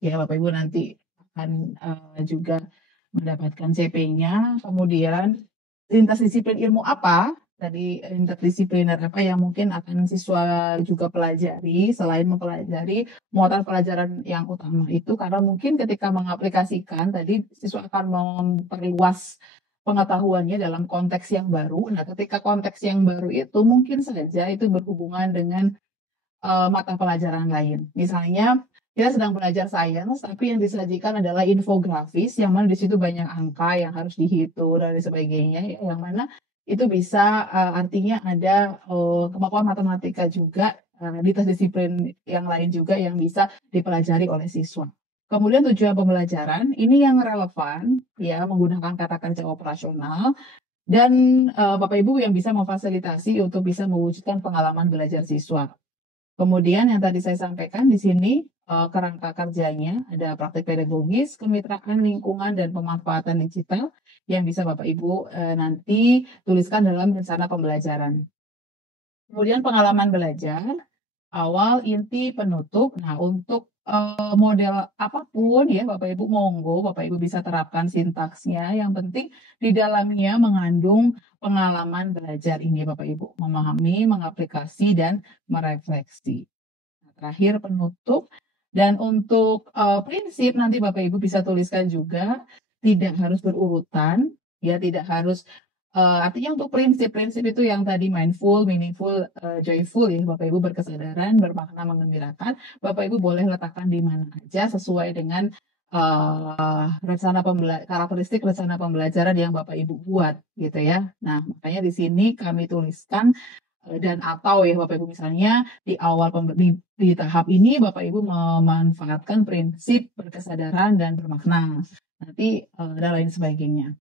ya Bapak Ibu nanti akan juga mendapatkan CP-nya. Kemudian lintas disiplin ilmu apa? Tadi interdisipliner apa yang mungkin akan siswa juga pelajari selain mempelajari muatan pelajaran yang utama itu, karena mungkin ketika mengaplikasikan tadi siswa akan memperluas pengetahuannya dalam konteks yang baru. Nah, ketika konteks yang baru itu mungkin saja itu berhubungan dengan mata pelajaran lain. Misalnya kita sedang belajar sains, tapi yang disajikan adalah infografis, yang mana di situ banyak angka yang harus dihitung dan sebagainya, ya, yang mana itu bisa artinya ada kemampuan matematika juga di tes disiplin yang lain juga yang bisa dipelajari oleh siswa. Kemudian tujuan pembelajaran ini yang relevan, ya menggunakan kata kerja operasional dan Bapak Ibu yang bisa memfasilitasi untuk bisa mewujudkan pengalaman belajar siswa. Kemudian yang tadi saya sampaikan di sini kerangka kerjanya ada praktik pedagogis, kemitraan lingkungan dan pemanfaatan digital yang bisa Bapak Ibu nanti tuliskan dalam rencana pembelajaran. Kemudian pengalaman belajar, awal, inti, penutup. Nah, untuk model apapun ya Bapak Ibu monggo Bapak Ibu bisa terapkan sintaksnya. Yang penting di dalamnya mengandung pengalaman belajar ini Bapak Ibu, memahami, mengaplikasi dan merefleksi. Nah, terakhir penutup. Dan untuk prinsip nanti Bapak Ibu bisa tuliskan juga, tidak harus berurutan, ya tidak harus artinya untuk prinsip-prinsip itu yang tadi mindful, meaningful, joyful ya Bapak Ibu, berkesadaran, bermakna, mengembirakan. Bapak Ibu boleh letakkan di mana aja sesuai dengan karakteristik rencana pembelajaran yang Bapak Ibu buat gitu ya. Nah, makanya di sini kami tuliskan dan atau ya Bapak Ibu misalnya di awal di tahap ini Bapak Ibu memanfaatkan prinsip berkesadaran dan bermakna. Nanti dan lain sebagainya.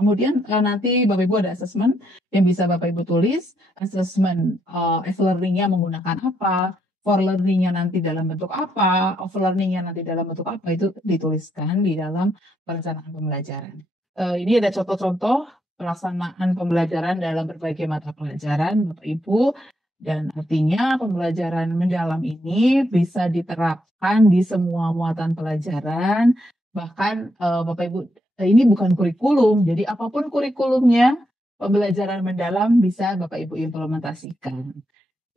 Kemudian nanti Bapak Ibu ada assessment yang bisa Bapak Ibu tulis. Assessment learning-nya menggunakan apa, for learning-nya nanti dalam bentuk apa, off learning-nya nanti dalam bentuk apa, itu dituliskan di dalam perencanaan pembelajaran. Ini ada contoh-contoh pelaksanaan pembelajaran dalam berbagai mata pelajaran Bapak Ibu, dan artinya pembelajaran mendalam ini bisa diterapkan di semua muatan pelajaran, bahkan Bapak Ibu ini bukan kurikulum, jadi apapun kurikulumnya, pembelajaran mendalam bisa Bapak Ibu implementasikan.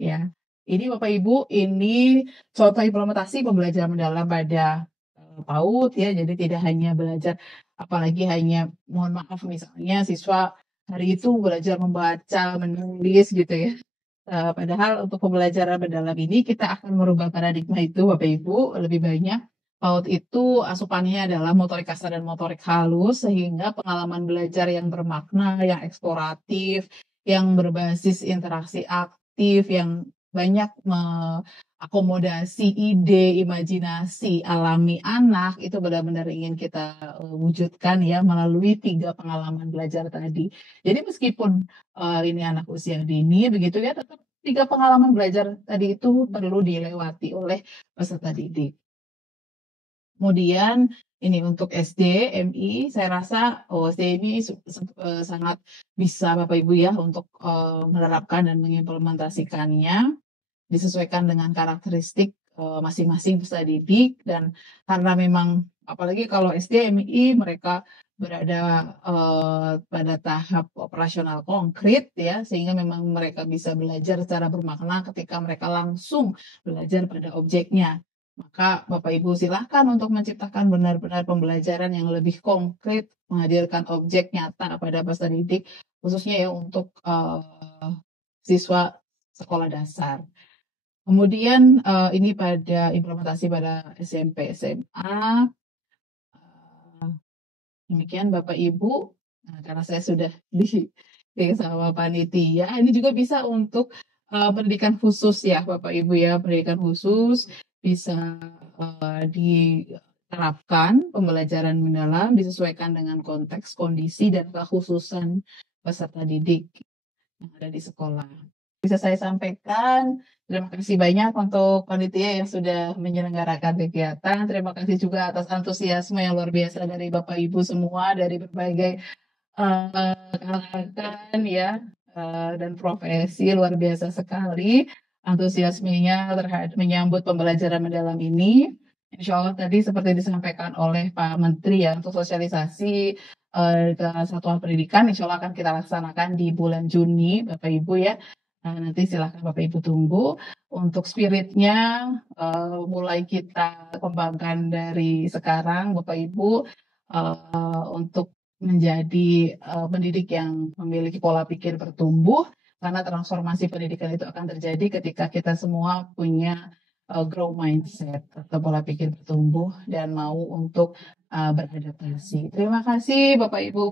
Ya, ini Bapak Ibu, ini contoh implementasi pembelajaran mendalam pada PAUD ya, jadi tidak hanya belajar, apalagi hanya, mohon maaf misalnya siswa hari itu belajar membaca, menulis gitu ya. Padahal untuk pembelajaran mendalam ini kita akan merubah paradigma itu Bapak Ibu, lebih banyak PAUD itu asupannya adalah motorik kasar dan motorik halus, sehingga pengalaman belajar yang bermakna, yang eksploratif, yang berbasis interaksi aktif, yang banyak mengakomodasi ide, imajinasi alami anak, itu benar-benar ingin kita wujudkan ya melalui 3 pengalaman belajar tadi. Jadi meskipun ini anak usia dini begitu ya, tetap 3 pengalaman belajar tadi itu perlu dilewati oleh peserta didik. Kemudian ini untuk SD, MI, saya rasa SD ini sangat bisa Bapak Ibu ya untuk menerapkan dan mengimplementasikannya, disesuaikan dengan karakteristik masing-masing peserta didik, dan karena memang apalagi kalau SD, MI mereka berada pada tahap operasional konkret ya, sehingga memang mereka bisa belajar secara bermakna ketika mereka langsung belajar pada objeknya. Maka Bapak Ibu silahkan untuk menciptakan benar-benar pembelajaran yang lebih konkret, menghadirkan objek nyata pada peserta didik, khususnya ya untuk siswa sekolah dasar. Kemudian ini pada implementasi pada SMP, SMA. Demikian Bapak Ibu. Nah, karena saya sudah di sama panitia, ini juga bisa untuk pendidikan khusus ya Bapak Ibu ya, pendidikan khusus bisa diterapkan pembelajaran mendalam disesuaikan dengan konteks, kondisi, dan kekhususan peserta didik yang ada di sekolah. Bisa saya sampaikan, terima kasih banyak untuk panitia yang sudah menyelenggarakan kegiatan. Terima kasih juga atas antusiasme yang luar biasa dari Bapak Ibu semua dari berbagai Rekan-rekan ya, dan profesi luar biasa sekali antusiasmenya menyambut pembelajaran mendalam ini. Insya Allah tadi seperti disampaikan oleh Pak Menteri ya, untuk sosialisasi ke satuan pendidikan, insya Allah akan kita laksanakan di bulan Juni, Bapak Ibu ya. Nanti silahkan Bapak Ibu tunggu. Untuk spiritnya, mulai kita kembangkan dari sekarang, Bapak Ibu, untuk menjadi pendidik yang memiliki pola pikir bertumbuh, karena transformasi pendidikan itu akan terjadi ketika kita semua punya grow mindset atau pola pikir bertumbuh dan mau untuk beradaptasi. Terima kasih Bapak Ibu.